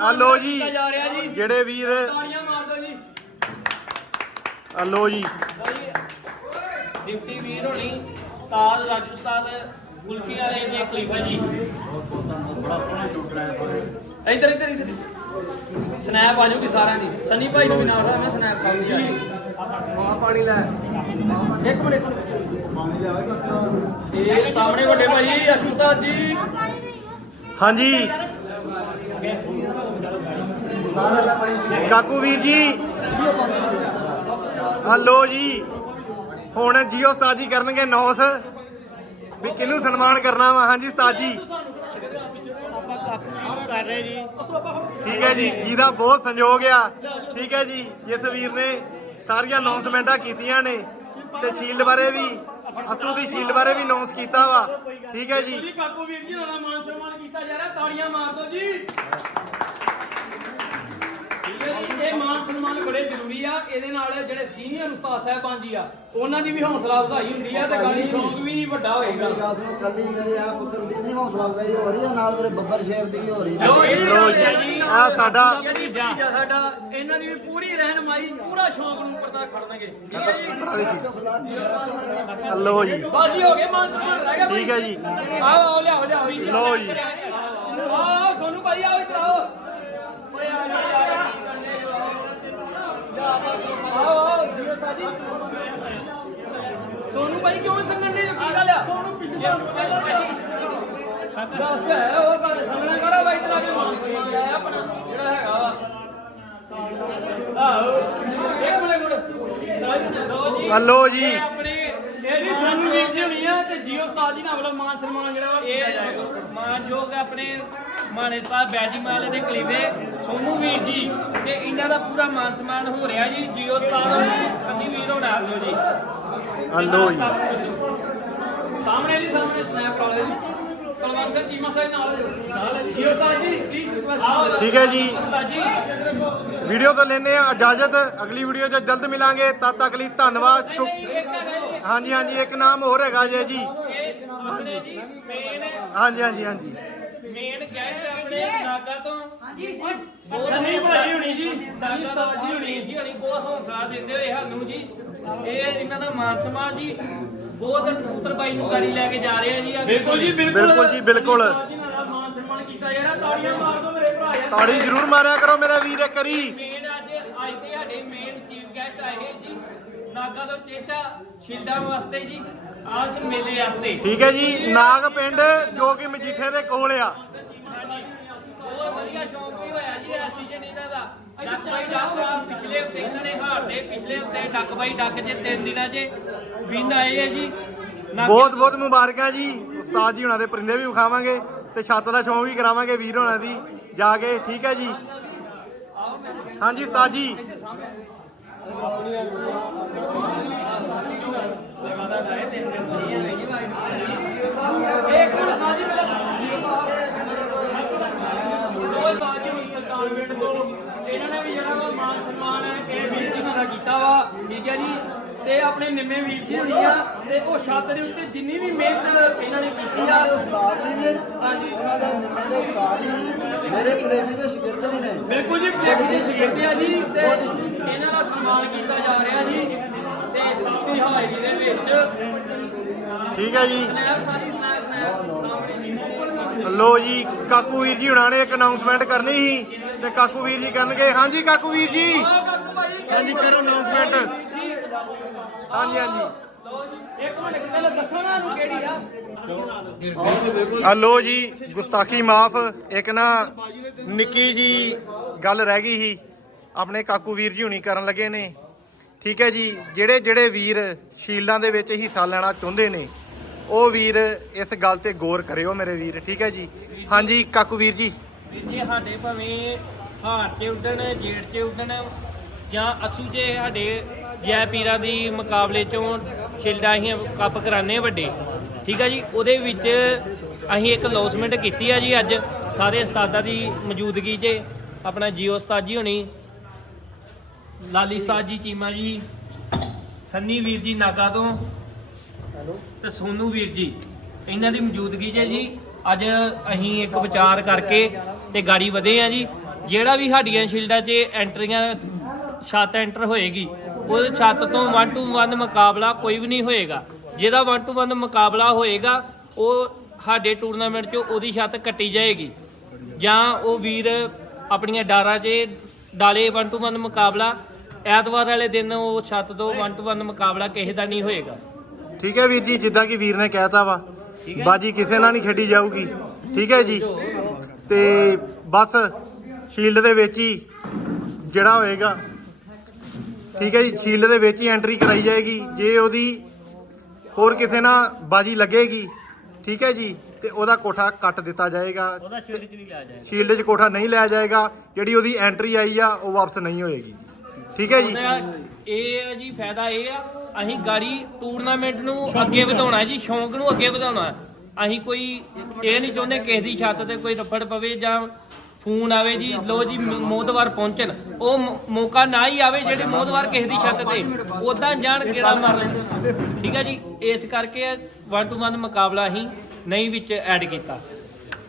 ਆ ਲਓ ਜੀ। ਜਾ ਜੀ। ਜਿਹੜੇ ਵੀਰ ਦਿਓ ਜੀ। ਆ ਜੀ। ਡਿਪਟੀ ਵੀਰ ਹੋਣੀ ਉਸਤਾਦ ਰਾਜੂ ਉਸਤਾਦ ਵਾਲੇ ਦੇ ਖਲੀਫਾ ਜੀ। ਬੜਾ ਸੋਹਣਾ ਸ਼ੂਟ ਕਰਾਇਆ ਸਾਰੇ ਇੱਧਰ ਇੱਧਰ ਇੱਧਰ। ਸਨੈਪ ਆ ਜਾਊਗੀ ਸਾਰਿਆਂ ਦੀ। ਸੰਨੀ ਭਾਈ ਨੂੰ ਵੀ ਨਾਲ ਮੈਂ ਸਨੈਪ ਸਾਹਿਬ ਦੀ ਆ ਪਾਣੀ ਲੈ। ਇੱਕ ਮਿੰਟ ਇੱਕ ਮਿੰਟ। ਪਾਣੀ ਲਿਆਵੇ ਕੱਟਾ ਇਹ ਸਾਹਮਣੇ ਵੱਡੇ ਭਾਈ ਅਸ਼ੂ ਜੀ। ਹਾਂਜੀ। ਕਾਕੂ ਵੀਰ ਜੀ। ਆ ਜੀ। ਹੁਣ ਜੀਓ ਉਸਤਾਦ ਜੀ ਕਰਨਗੇ ਨੌਸ ਵੀ ਕਿਹਨੂੰ ਸਨਮਾਨ ਕਰਨਾ ਵਾ। ਹਾਂਜੀ ਉਸਤਾਦ ਜੀ। ਠੀਕ ਹੈ ਜੀ। ਜਿਹਦਾ ਬਹੁਤ ਸੰਯੋਗ ਆ। ਠੀਕ ਹੈ ਜੀ। ਜਿਸ ਵੀਰ ਨੇ ਸਾਰੀਆਂ ਅਨਾਉਂਸਮੈਂਟਾਂ ਕੀਤੀਆਂ ਨੇ ਤੇ ਸ਼ੀਲਡ ਬਾਰੇ ਵੀ, ਅਸੂ ਦੀ ਸ਼ੀਲਡ ਬਾਰੇ ਵੀ ਅਨਾਉਂਸ ਕੀਤਾ ਵਾ। ਠੀਕ ਹੈ ਜੀ। ਕਾਕੂ ਵੀਰ ਜੀ ਹੋਣਾ ਮਾਨ ਸਨਮਾਨ ਕੀਤਾ ਜਾ ਰਿਹਾ, ਤਾੜੀਆਂ ਮਾਰ ਦਿਓ ਠੀਕ ਹੈ ਜੀ। ਇਹ ਮਾਨ ਸਨਮਾਨ ਬੜੇ ਜ਼ਰੂਰੀ ਆ। ਇਹਦੇ ਨਾਲ ਜਿਹੜੇ ਸੀਨੀਅਰ ਉਸਤਾਦ ਸਾਹਿਬਾਨ ਜੀ ਆ ਉਹਨਾਂ ਦੀ ਵੀ ਹੌਸਲਾ ਅਫਜ਼ਾਈ ਹੁੰਦੀ ਆ ਤੇ ਗਾੜੀ ਸ਼ੌਂਕ ਵੀ ਵੱਡਾ ਹੋਏਗਾ। ਗਾਸ ਨੂੰ ਕੱਲੀ ਮੇਰੇ ਆ ਪੁੱਤਰ ਦੀ ਨਹੀਂ ਹੌਸਲਾ ਅਫਜ਼ਾਈ ਹੋ ਰਹੀ ਹੈ ਨਾਲ ਮੇਰੇ ਬੱਬਰ ਸ਼ੇਰ ਦੀ ਵੀ ਹੋ ਰਹੀ ਹੈ ਲੋ ਜੀ ਲਓ ਜੀ, ਆਹ ਸਾਡਾ- ਸਾਡਾ। ਇਹਨਾਂ ਦੀ ਵੀ ਪੂਰੀ ਰਹਿਨਮਾਈ ਪੂਰਾ ਸ਼ੌਂਕ ਨੂੰ ਪਰਦਾ ਖੜਨਗੇ। ਠੀਕ ਹੈ ਜੀ? ਆ ਲਓ ਜੀ। ਬਾਜੀ ਹੋ ਗਏ ਮਾਨ ਸਨਮਾਨ ਰਹਿ ਗਿਆ ਠੀਕ ਹੈ ਜੀ। ਆਓ ਆਓ ਲਿਆਓ ਲਿਆਓ ਜੀ। ਲਓ ਜੀ। ਆਓ ਸੋਨੂ ਭਾਈ ਆਓ ਇੱਧਰ ਆਓ। ਓਏ ਆ ਜਾ ਆ ਜਾ। ਆਓ ਆਓ ਸੋਨੂ ਭਾਈ ਕਿਉਂ ਸੰਗਣ ਦੀ ਕੀ ਗੱਲ? ਆ ਦੱਸ ਹੈ ਉਹ ਗੱਲ ਸੰਗਣਾ ਕਰਾ ਬਾਈ ਤੇਰਾ ਵੀ ਮਾਨ ਸਨਮਾਨ ਆਇਆ ਆਪਣਾ ਜਿਹੜਾ ਹੈਗਾ ਵਾ। ਆਓ ਇੱਕ ਮਿੰਟ ਮਿੰਟ। ਲਓ ਜੀ। ਆਪਣੇ ਇਹ ਵੀ ਸਾਨੂੰ ਵੀਰ ਜੀ ਹੋਣੀ ਆ ਤੇ ਜੀਓ ਉਸਤਾਦ ਜੀ ਨਾਲ ਵੱਲੋਂ ਮਾਨ ਸਨਮਾਨ ਜਿਹੜਾ ਵਾ ਇਹ ਮਾਨਯੋਗ ਆਪਣੇ ਮਾਨੇ ਸਾਹਿਬ ਬੈਜੀ ਮਾਲੇ ਦੇ ਕਲੀਵੇ ਸੋਨੂ ਵੀਰ ਜੀ ਤੇ ਇਹਨਾਂ ਦਾ ਪੂਰਾ ਮਾਨ ਸਨਮਾਨ ਹੋ ਰਿਹਾ ਜੀ ਜੀਓ ਉਸਤਾਦ ਸੰਨੀ ਵੀਰ ਹੋਣਾ ਲਓ ਜੀ। ਆ ਲਓ ਜੀ। ਸਾਹਮਣੇ ਜੀ ਸਾਹਮਣੇ ਸਨੈਪ ਲਾ ਲਿਓ ਜੀ। ਕਲਵੰਤ ਸਿੰਘ ਚੀਮਾ ਸਾਹਿਬ ਨਾਲ ਨਾਲ ਜੀਓ ਉਸਤਾਦ ਜੀ ਪਲੀਜ਼ ਰਿਕੁਐਸਟ ਠੀਕ ਹੈ ਜੀ। ਵੀਡੀਓ ਤੋਂ ਲੈਨੇ ਆ ਇਜਾਜ਼ਤ। ਅਗਲੀ ਵੀਡੀਓ 'ਚ ਜਲਦ ਮਿਲਾਂਗੇ। ਤਦ ਤੱਕ ਲਈ ਧੰਨਵਾਦ। ਹਾਂਜੀ ਹਾਂਜੀ ਇੱਕ ਨਾਮ ਹੋਰ ਹੈਗਾ ਜੀ ਜੀ। ਹਾਂਜੀ ਹਾਂਜੀ ਹਾਂਜੀ। ਮੇਨ ਗੈਸਟ ਆਪਣੇ ਨਾਗਾ ਤੋਂ। ਸੰਨੀ ਭਾਈ ਹੋਣੀ ਜੀ। ਸੰਨੀ ਸਾਡਾ ਉਸਤਾਦ ਜੀ ਹੋਣੀ। ਜੀ ਹਣੀ ਬਹੁਤ ਹੌਸਲਾ ਦਿੰਦੇ ਹੋਏ ਸਾਨੂੰ ਜੀ। ਇਹ ਇਹਨਾਂ ਦਾ ਮਾਨ ਸਨਮਾਨ ਜੀ। ਬਹੁਤ ਪੁੱਤਰ ਬਾਈ ਨੂੰ ਗਾੜੀ ਲੈ ਕੇ ਜਾ ਰਹੇ ਆ ਜੀ ਬਿਲਕੁਲ ਜੀ ਬਿਲਕੁਲ ਜੀ, ਬਿਲਕੁਲ। ਸੰਨੀ ਉਸਤਾਦ ਜੀ ਨਾਲ ਮਾਨ ਸਨਮਾਨ ਕੀਤਾ ਜਾ ਰਿਹਾ ਤਾੜੀਆਂ ਮਾਰ ਦਿਓ ਮੇਰੇ ਭਰਾ ਯਾਰ। ਤਾੜੀ ਜ਼ਰੂਰ ਮਾਰਿਆ ਕਰੋ ਮੇਰੇ ਵੀਰ ਇੱਕ ਕਰੀ ਮੇਨ ਅੱਜ ਅੱਜ ਦੇ ਸਾਡੇ ਮੇਨ ਚੀਫ ਗੈਸਟ ਆਏ ਜੀ। ਨਾਗਾ ਤੋਂ ਚੇਚਾ ਸ਼ਿਲਡਾਂ ਵਾਸਤੇ ਜੀ। ਆਸ ਮੇਲੇ ਵਾਸਤੇ। ਠੀਕ ਹੈ ਜੀ ਨਾਗ ਪਿੰਡ ਜੋ ਕਿ ਮਜੀਠੇ ਦੇ ਕੋਲ ਆ। ਬਹੁਤ ਵਧੀਆ ਸ਼ੌਂਕ ਵੀ ਹੋਇਆ ਜੀ ਇਸ ਸੀਜ਼ਨ ਇਹਨਾਂ ਦਾ। ਡੱਕ ਬਾਈ ਡੱਕ ਆ ਪਿਛਲੇ ਹਫ਼ਤੇ ਇਹਨਾਂ ਨੇ ਹਾਰਦੇ ਪਿਛਲੇ ਹਫ਼ਤੇ ਡੱਕ ਬਾਈ ਡੱਕ ਚ ਤਿੰਨ ਦਿਨਾਂ 'ਚ ਵਿਨ ਆਏ ਆ ਜੀ। ਨਾਗੇ ਬਹੁਤ ਬਹੁਤ ਮੁਬਾਰਕਾਂ ਜੀ। ਉਸਤਾਦ ਜੀ ਹੁਣਾਂ ਦੇ ਪਰਿੰਦੇ ਵੀ ਵਿਖਾਵਾਂਗੇ ਤੇ ਛੱਤ ਦਾ ਸ਼ੌਂਕ ਵੀ ਕਰਾਵਾਂਗੇ ਵੀਰ ਹੋਣਾਂ ਦੀ। ਜਾ ਕੇ ਠੀਕ ਹੈ ਜੀ। ਹਾਂਜੀ ਉਸਤਾਦ ਜੀ। ਇਹਨਾਂ ਨੇ ਵੀ ਜਿਹੜਾ ਵਾ ਮਾਨ ਸਨਮਾਨ ਹੈ ਇਹ ਵੀਰ ਜੀ ਦਾ ਕੀਤਾ ਵਾ ਠੀਕ ਹੈ ਜੀ ਤੇ ਆਪਣੇ ਨਿੰਮੇ ਵੀਰ ਜੀ ਹੋਣੀ ਆ ਤੇ ਉਹ ਛੱਤ ਦੇ ਉੱਤੇ ਜਿੰਨੀ ਵੀ ਮਿਹਨਤ ਇਹਨਾਂ ਨੇ ਕੀਤੀ ਆ ਉਸਤਾਦ ਵੀ ਨੇ ਹਾਂਜੀ ਉਹਨਾਂ ਦੇ ਨਿੰਮੇ ਦੇ ਉਸਤਾਦ ਵੀ ਨੇ ਮੇਰੇ ਪਲੇਟੀ ਦੇ ਸ਼ਾਗਿਰਦ ਵੀ ਨੇ ਬਿਲਕੁਲ ਜੀ ਪਲੇਟ ਦੇ ਸ਼ਹੀਦ ਆ ਜੀ ਤੇ ਇਹਨਾਂ ਦਾ ਸਨਮਾਨ ਕੀਤਾ ਜਾ ਰਿਹਾ ਜੀ ਤੇ ਸਾਡੀ ਹਾਜ਼ਰੀ ਦੇ ਵਿੱਚ ਠੀਕ ਹੈ ਜੀ। ਸਨੈਪ ਸਾਡੀ ਸਨੈਪ ਸਨੈਪ ਲੋ ਜੀ ਕਾਕੂ ਵੀਰ ਜੀ ਹੁਣਾਂ ਨੇ ਇੱਕ ਅਨਾਉਂਸਮੈਂਟ ਕਰਨੀ ਸੀ ਤੇ ਕਾਕੂ ਵੀਰ ਜੀ ਕਰਨਗੇ। ਹਾਂਜੀ ਕਾਕੂ ਵੀਰ ਜੀ। ਹਾਂਜੀ ਕਰੋ ਅਨਾਉਂਸਮੈਂਟ ਹਾਂਜੀ ਹਾਂਜੀ। ਲਓ ਜੀ ਇੱਕ ਮਿੰਟ ਪਹਿਲਾਂ ਦੱਸੋ ਨਾ ਇਹਨੂੰ ਕਿਹੜੀ ਆ। ਆ ਲੋ ਜੀ ਗੁਸਤਾਖੀ ਮਾਫ ਇੱਕ ਨਾ ਨਿੱਕੀ ਜੀ ਗੱਲ ਰਹਿ ਗਈ ਸੀ। ਆਪਣੇ ਕਾਕੂ ਵੀਰ ਜੀ ਹੁਣੀ ਕਰਨ ਲੱਗੇ ਨੇ। ਠੀਕ ਹੈ ਜੀ, ਜਿਹੜੇ ਜਿਹੜੇ ਵੀਰ ਸ਼ੀਲਾਂ ਦੇ ਵਿੱਚ ਹਿੱਸਾ ਲੈਣਾ ਚਾਹੁੰਦੇ ਨੇ, ਉਹ ਵੀਰ ਇਸ ਗੱਲ ਤੇ ਗੌਰ ਕਰਿਓ ਮੇਰੇ ਵੀਰ, ਠੀਕ ਹੈ ਜੀ। ਹਾਂਜੀ, ਕਾਕੂ ਵੀਰ ਜੀ। ਵੀਰ ਜੀ ਸਾਡੇ ਭਾਵੇਂ ਹਾਰ 'ਤੇ ਉੱਡਣ ਜੇੜ 'ਚ ਉੱਡਣ, ਜਾਂ ਅਸੂ ਜੇ ਸਾਡੇ ਜੈ ਪੀਰਾਂ ਦੀ ਮੁਕਾਬਲੇ 'ਚੋਂ ਛਿਲਡਾ ਅਸੀਂ ਕੱਪ ਕਰਾਣੇ ਵੱਡੇ, ਠੀਕ ਹੈ ਜੀ, ਉਹਦੇ ਵਿੱਚ ਅਸੀਂ ਇੱਕ ਲੌਸਮੈਂਟ ਕੀਤੀ ਆ ਜੀ ਅੱਜ, ਸਾਰੇ ਉਸਤਾਦਾਂ ਦੀ ਮੌਜੂਦਗੀ 'ਚ, ਆਪਣਾ ਜੀਓ ਉਸਤਾਦ ਜੀ ਹੋਣੀ ਲਾਲੀ ਸਾਜ ਜੀ ਚੀਮਾ ਜੀ ਸੰਨੀ ਵੀਰ ਜੀ ਨਾਗਾ ਤੋਂ ਤੇ ਸੋਨੂ ਵੀਰ ਜੀ। ਇਹਨਾਂ ਦੀ ਮੌਜੂਦਗੀ 'ਚ ਜੀ ਅੱਜ ਅਸੀਂ ਇੱਕ ਵਿਚਾਰ ਕਰਕੇ ਤੇ ਗਾੜੀ ਵਧੇ ਆ ਜੀ। ਜਿਹੜਾ ਵੀ ਸਾਡੀਆਂ ਸ਼ੀਲਡਾਂ 'ਚ ਐਂਟਰੀਆਂ ਛੱਤ ਐਂਟਰ ਹੋਏਗੀ ਉਹਦੇ ਛੱਤ ਤੋਂ 1 ਟੂ 1 ਮੁਕਾਬਲਾ ਕੋਈ ਵੀ ਨਹੀਂ ਹੋਏਗਾ। ਜਿਹਦਾ 1 ਟੂ 1 ਮੁਕਾਬਲਾ ਹੋਏਗਾ ਉਹ ਸਾਡੇ ਟੂਰਨਾਮੈਂਟ 'ਚ ਉਹਦੀ ਛੱਤ ਕੱਟੀ ਜਾਏਗੀ। ਜਾਂ ਉਹ ਵੀਰ ਆਪਣੀਆਂ ਡਾਰਾਂ 'ਚ ਡਾਲੇ 1 ਟੂ 1 ਮੁਕਾਬਲਾ। ਐਤਵਾਰ ਵਾਲੇ ਦਿਨ ਉਹ ਛੱਤ ਤੋਂ 1 ਟੂ 1 ਮੁਕਾਬਲਾ ਕਿਸੇ ਦਾ ਨਹੀਂ ਹੋਏਗਾ। ਠੀਕ ਹੈ ਵੀਰ ਜੀ, ਜਿੱਦਾਂ ਕਿ ਵੀਰ ਨੇ ਕਹਿਤਾ ਵਾ, ਬਾਜੀ ਕਿਸੇ ਨਾਲ ਨਹੀਂ ਖੇਡੀ ਜਾਊਗੀ। ਠੀਕ ਹੈ ਜੀ? ਤੇ ਬਸ ਸ਼ੀਲਡ ਦੇ ਵਿੱਚ ਹੀ ਜਿਹੜਾ ਹੋਏਗਾ, ਠੀਕ ਹੈ ਜੀ ਸ਼ੀਲਡ ਦੇ ਵਿੱਚ ਹੀ ਐਂਟਰੀ ਕਰਾਈ ਜਾਏਗੀ। ਜੇ ਉਹਦੀ ਹੋਰ ਕਿਸੇ ਨਾਲ ਬਾਜੀ ਲੱਗੇਗੀ, ਠੀਕ ਹੈ ਜੀ? ਤੇ ਉਹਦਾ ਕੋਠਾ ਕੱਟ ਦਿੱਤਾ ਜਾਏਗਾ। ਉਹਦਾ ਸ਼ੀਲਡ 'ਚ ਨਹੀਂ ਲਿਆ ਜਾਏਗਾ। ਸ਼ੀਲਡ 'ਚ ਕੋਠਾ ਨਹੀਂ ਲਿਆ ਜਾਏਗਾ। ਜਿਹੜੀ ਉਹਦੀ ਐਂਟਰੀ ਆਈ ਆ ਉਹ ਵਾਪਸ ਨਹੀਂ ਹੋਏਗੀ। ਠੀਕ ਹੈ ਜੀ? ਇਹ ਆ ਜੀ ਫਾਇਦਾ ਇਹ ਆ ਅਸੀਂ ਗਾੜੀ ਟੂਰਨਾਮੈਂਟ ਨੂੰ ਅੱਗੇ ਵਧਾਉਣਾ ਜੀ ਸ਼ੌਂਕ ਨੂੰ ਅੱਗੇ ਵਧਾਉਣਾ। ਅਸੀਂ ਕੋਈ ਇਹ ਨਹੀਂ ਚਾਹੁੰਦੇ ਕਿਸੇ ਦੀ ਛੱਤ ਤੇ ਕੋਈ ਰੱਫੜ ਪਵੇ ਜਾਂ ਫੋਨ ਆਵੇ ਜੀ ਲੋ ਜੀ ਮੋਦਵਾਰ ਪਹੁੰਚਣ। ਉਹ ਮੌਕਾ ਨਾ ਹੀ ਆਵੇ ਜਿਹੜੇ ਮੋਦਵਾਰ ਕਿਸੇ ਦੀ ਛੱਤ ਤੇ ਉਦਾਂ ਜਾਣ ਕਿਹੜਾ ਮਾਰ ਲੈਣ ਠੀਕ ਹੈ ਜੀ? ਇਸ ਕਰਕੇ 1 ਟੂ 1 ਮੁਕਾਬਲਾ ਅਸੀਂ ਨਹੀਂ ਵਿੱਚ ਐਡ ਕੀਤਾ।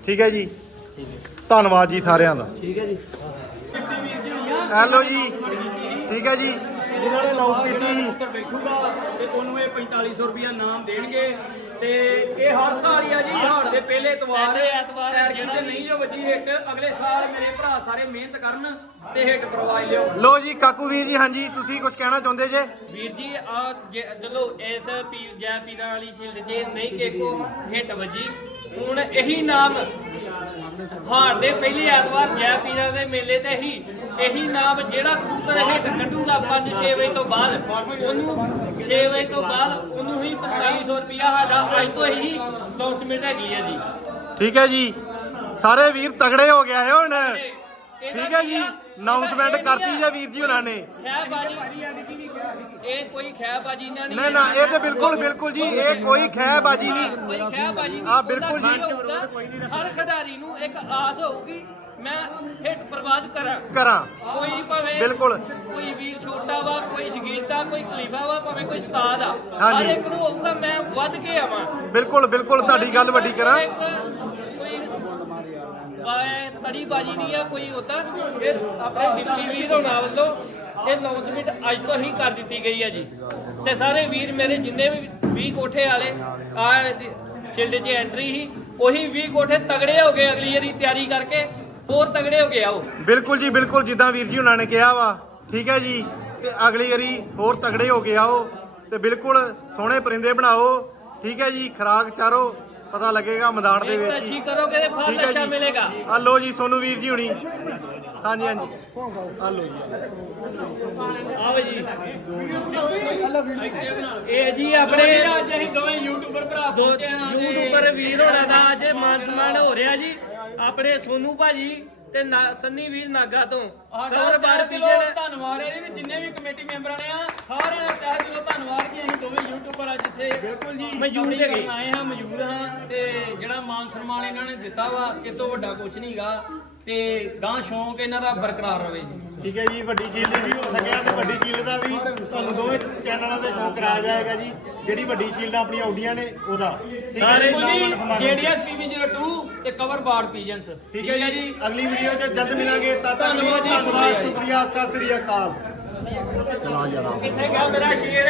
ਠੀਕ ਹੈ ਜੀ। ਧੰਨਵਾਦ ਜੀ ਸਾਰਿਆਂ ਦਾ। ਹੈਲੋ ਜੀ। ਠੀਕ ਹੈ ਜੀ। ਜਿਨ੍ਹਾਂ ਨੇ ਲਾਉਟ ਕੀਤੀ ਸੀ ਬੈਠੂਗਾ ਤੇ ਉਹਨੂੰ ਇਹ 4500 ਰੁਪਇਆ ਨਾਮ ਦੇਣਗੇ। ਤੇ ਇਹ ਹਰ ਸਾਲ ਹੀ ਆ ਜੀ ਹਾੜ ਦੇ ਪਹਿਲੇ ਐਤਵਾਰ। ਪਹਿਲੇ ਐਤਵਾਰ ਤੇ ਨਹੀਂ ਜੋ ਵੱਜੀ ਹਿੱਟ ਅਗਲੇ ਸਾਲ ਮੇਰੇ ਭਰਾ ਸਾਰੇ ਮਿਹਨਤ ਕਰਨ ਤੇ ਹਿੱਟ ਕਰਵਾਈ ਲਿਓ। ਲੋ ਜੀ ਕਾਕੂ ਵੀਰ ਜੀ ਹਾਂਜੀ ਤੁਸੀਂ ਕੁਝ ਕਹਿਣਾ ਚਾਹੁੰਦੇ ਜੇ? ਵੀਰ ਜੀ ਆ ਚਲੋ ਇਸ ਪੀਰ ਜੈ ਪੀਰਾਂ ਵਾਲੀ ਸ਼ੀਲਡ 'ਚ ਨਹੀਂ ਕਿ ਕੋ ਹਿੱਟ ਵੱਜੀ। ਹੁਣ ਇਹੀ ਨਾਮ ਹਾਰ ਦੇ ਪਹਿਲੇ ਐਤਵਾਰ ਜੈ ਪੀਰਾਂ ਦੇ ਮੇਲੇ ਤੇ ਹੀ ਇਹੀ ਨਾਮ ਜਿਹੜਾ ਕਬੂਤਰ ਹਿੱਟ ਕੱਢੂਗਾ 5-6 ਵਜੇ ਤੋਂ ਬਾਅਦ ਉਹਨੂੰ 6 ਵਜੇ ਤੋਂ ਬਾਅਦ ਉਹਨੂੰ ਹੀ 4500 ਰੁਪਇਆ ਸਾਡਾ ਅੱਜ ਤੋਂ ਹੀ ਲਾਂਚਮੈਂਟ ਹੈਗੀ ਹੈ ਜੀ। ਠੀਕ ਹੈ ਜੀ। ਸਾਰੇ ਵੀਰ ਤਗੜੇ ਹੋ ਗਿਆ ਹੈ ਹੁਣ। ਠੀਕ ਹੈ ਜੀ। ਆ? ਅਨਾਉਂਸਮੈਂਟ ਕਰਤੀ ਜੇ ਵੀਰ ਜੀ ਉਹਨਾਂ ਨੇ। ਇਹ ਕੋਈ ਖੈਰ ਬਾਜੀ ਨਾ ਨਹੀਂ ਨਹੀਂ ਨਾ ਇਹ ਤੇ ਬਿਲਕੁਲ ਬਿਲਕੁਲ ਜੀ ਇਹ ਕੋਈ ਖਹਿ ਬਾਜੀ ਨਹੀਂ। ਕੋਈ ਖਹਿ ਬਾਜੀ ਹਾਂ, ਬਿਲਕੁਲ ਜੀ। ਹਰ ਖਿਡਾਰੀ ਨੂੰ ਇੱਕ ਆਸ ਹੋਊਗੀ ਮੈਂ ਹਿੱਟ ਪ੍ਰਵਾਦ ਕਰਾਂ। ਕਰਾਂ। ਕੋਈ ਭਾਵੇਂ ਬਿਲਕੁਲ। ਕੋਈ ਵੀਰ ਛੋਟਾ ਵਾ ਕੋਈ ਸ਼ਗੀਰਦਾ ਕੋਈ ਖਲੀਫਾ ਵਾ ਭਾਵੇਂ ਕੋਈ ਉਸਤਾਦ ਆ। ਹਾਂਜੀ। ਹਰ ਇੱਕ ਨੂੰ ਹੋਊਗਾ ਮੈਂ ਵੱਧ ਕੇ ਆਵਾਂ। ਬਿਲਕੁਲ ਬਿਲਕੁਲ ਤੁਹਾਡੀ ਗੱਲ ਵੱਡੀ ਕਰਾਂ। ਇੱਕ ਕੋਈ ਬਾਏ ਤੜੀ ਬਾਜੀ ਨਹੀਂ ਆ ਕੋਈ ਉਦਾਂ ਇਹ ਆਪਣੇ ਦਿੱਲੀ ਵੀਰ ਹੋਣਾ ਵੱਲੋਂ ਇਹ ਅਨਾਉਂਸਮੈਂਟ ਅੱਜ ਤੋਂ ਹੀ ਕਰ ਦਿੱਤੀ ਗਈ ਹੈ ਜੀ। ਤੇ ਸਾਰੇ ਵੀਰ ਮੇਰੇ ਜਿੰਨੇ ਵੀ 20 ਕੋਠੇ ਵਾਲੇ ਆ ਸ਼ਿਲਡ 'ਚ ਐਂਟਰੀ ਸੀ ਉਹੀ 20 ਕੋਠੇ ਤਗੜੇ ਹੋ ਗਏ ਅਗਲੀ ਵਾਰੀ ਤਿਆਰੀ ਕਰਕੇ। ਹੋਰ ਤਗੜੇ ਹੋ ਗਏ ਆਓ। ਬਿਲਕੁਲ ਜੀ ਬਿਲਕੁਲ ਜਿੱਦਾਂ ਵੀਰ ਜੀ ਉਹਨਾਂ ਨੇ ਕਿਹਾ ਵਾ ਠੀਕ ਹੈ ਜੀ। ਤੇ ਅਗਲੀ ਵਾਰੀ ਹੋਰ ਤਗੜੇ ਹੋ ਕੇ ਆਓ ਤੇ ਬਿਲਕੁਲ ਸੋਹਣੇ ਪਰਿੰਦੇ ਬਣਾਓ ਠੀਕ ਹੈ ਜੀ ਖਰਾਕ ਚਾਰੋ ਪਤਾ ਲੱਗੇਗਾ ਮੈਦਾਨ ਦੇ ਵਿੱਚ। ਅੱਛੀ ਕਰੋਗੇ ਤੇ ਫਲ ਅੱਛਾ ਮਿਲੇਗਾ। ਆ ਲੋ ਜੀ ਸੋਨੂ ਵੀਰ ਜੀ ਹੁਣੀ। ਹਾਂਜੀ ਹਾਂਜੀ। ਆ ਲੋ ਜੀ। ਆਓ ਜੀ। ਇਹ ਜੀ ਆਪਣੇ ਅੱਜ ਅਸੀਂ ਦੋਵੇਂ ਯੂਟਿਊਬਰ ਭਰਾ ਪਹੁੰਚੇ ਹਾਂ ਯੂਟਿਊਬਰ ਵੀਰ ਹੋਣਾ ਦਾ ਅੱਜ ਮਾਨ ਸਨਮਾਨ ਹੋ ਰਿਹਾ ਜੀ। ਆਪਣੇ ਸੋਨੂ ਭਾਜੀ ਤੇ ਨਾ- ਸੰਨੀ ਵੀਰ ਨਾਗਾ ਤੋਂ। ਸਾਡਾ ਖਬਰ ਬਾਰ ਬਾਰ ਕਿਲੋ ਪੀਜੇ ਧੰਨਵਾਦ ਹੈ ਜੀ ਜਿੰਨੇ ਵੀ ਕਮੇਟੀ ਮੈਂਬਰਾਂ ਨੇ ਆ ਸਾਰਿਆਂ ਦਾ ਤਹਿ ਦਿਲੋਂ ਧੰਨਵਾਦ ਕਿ ਅਸੀਂ ਦੋਵੇਂ ਯੂਟਿਊਬਰ ਅੱਜ ਇੱਥੇ ਬਿਲਕੁਲ ਜੀ। ਮੌਜੂਦ ਹੈਗੇ। ਆਏ ਹਾਂ ਮੌਜੂਦ ਹਾਂ ਤੇ ਜਿਹੜਾ ਮਾਨ ਸਨਮਾਨ ਇਹਨਾਂ ਨੇ ਦਿੱਤਾ ਵਾ ਇਹ ਤੋਂ ਵੱਡਾ ਕੁਝ ਨਹੀਂਗਾ ਤੇ ਗਾਂ ਸ਼ੌਂਕ ਇਹਨਾਂ ਦਾ ਬਰਕਰਾਰ ਰਵੇ ਜੀ। ਠੀਕ ਹੈ ਜੀ ਵੱਡੀ ਚੀਜ਼ ਵੀ ਹੋ ਸਕਿਆ ਤੇ ਵੱਡੀ ਚੀਜ਼ ਦਾ ਵੀ ਤੁਹਾਨੂੰ ਦੋਵੇਂ ਚੈਨਲਾਂ ਤੇ ਸ਼ੌਕ ਕਰਾਇਆ ਜਾਏਗਾ ਜੀ। ਜਿਹੜੀ ਵੱਡੀ ਸ਼ੀਲਡ ਆਪਣੀਆਂ ਆਉਂਦੀਆਂ ਨੇ ਉਹਦਾ। ਠੀਕ ਹੈ ਜੀ ਨਾਮ ਸਨਮਾਨ ਜੀਡੀਐਸ ਪੀਵੀ 02 ਤੇ ਕਵਰ ਬਾਰ ਪੀਜਨਸ ਠੀਕ ਹੈ ਜੀ ਅਗਲੀ ਵੀਡੀਓ 'ਚ ਜਲਦ ਮਿਲਾਂਗੇ। ਤਦ ਤੱਕ ਧੰਨਵਾਦ। ਸ਼ੁਕਰੀਆ ਸਤਿ ਸ੍ਰੀ ਅਕਾਲ। ਕਿੱਥੇ ਗਿਆ ਮੇਰਾ ਸ਼ੇਰ?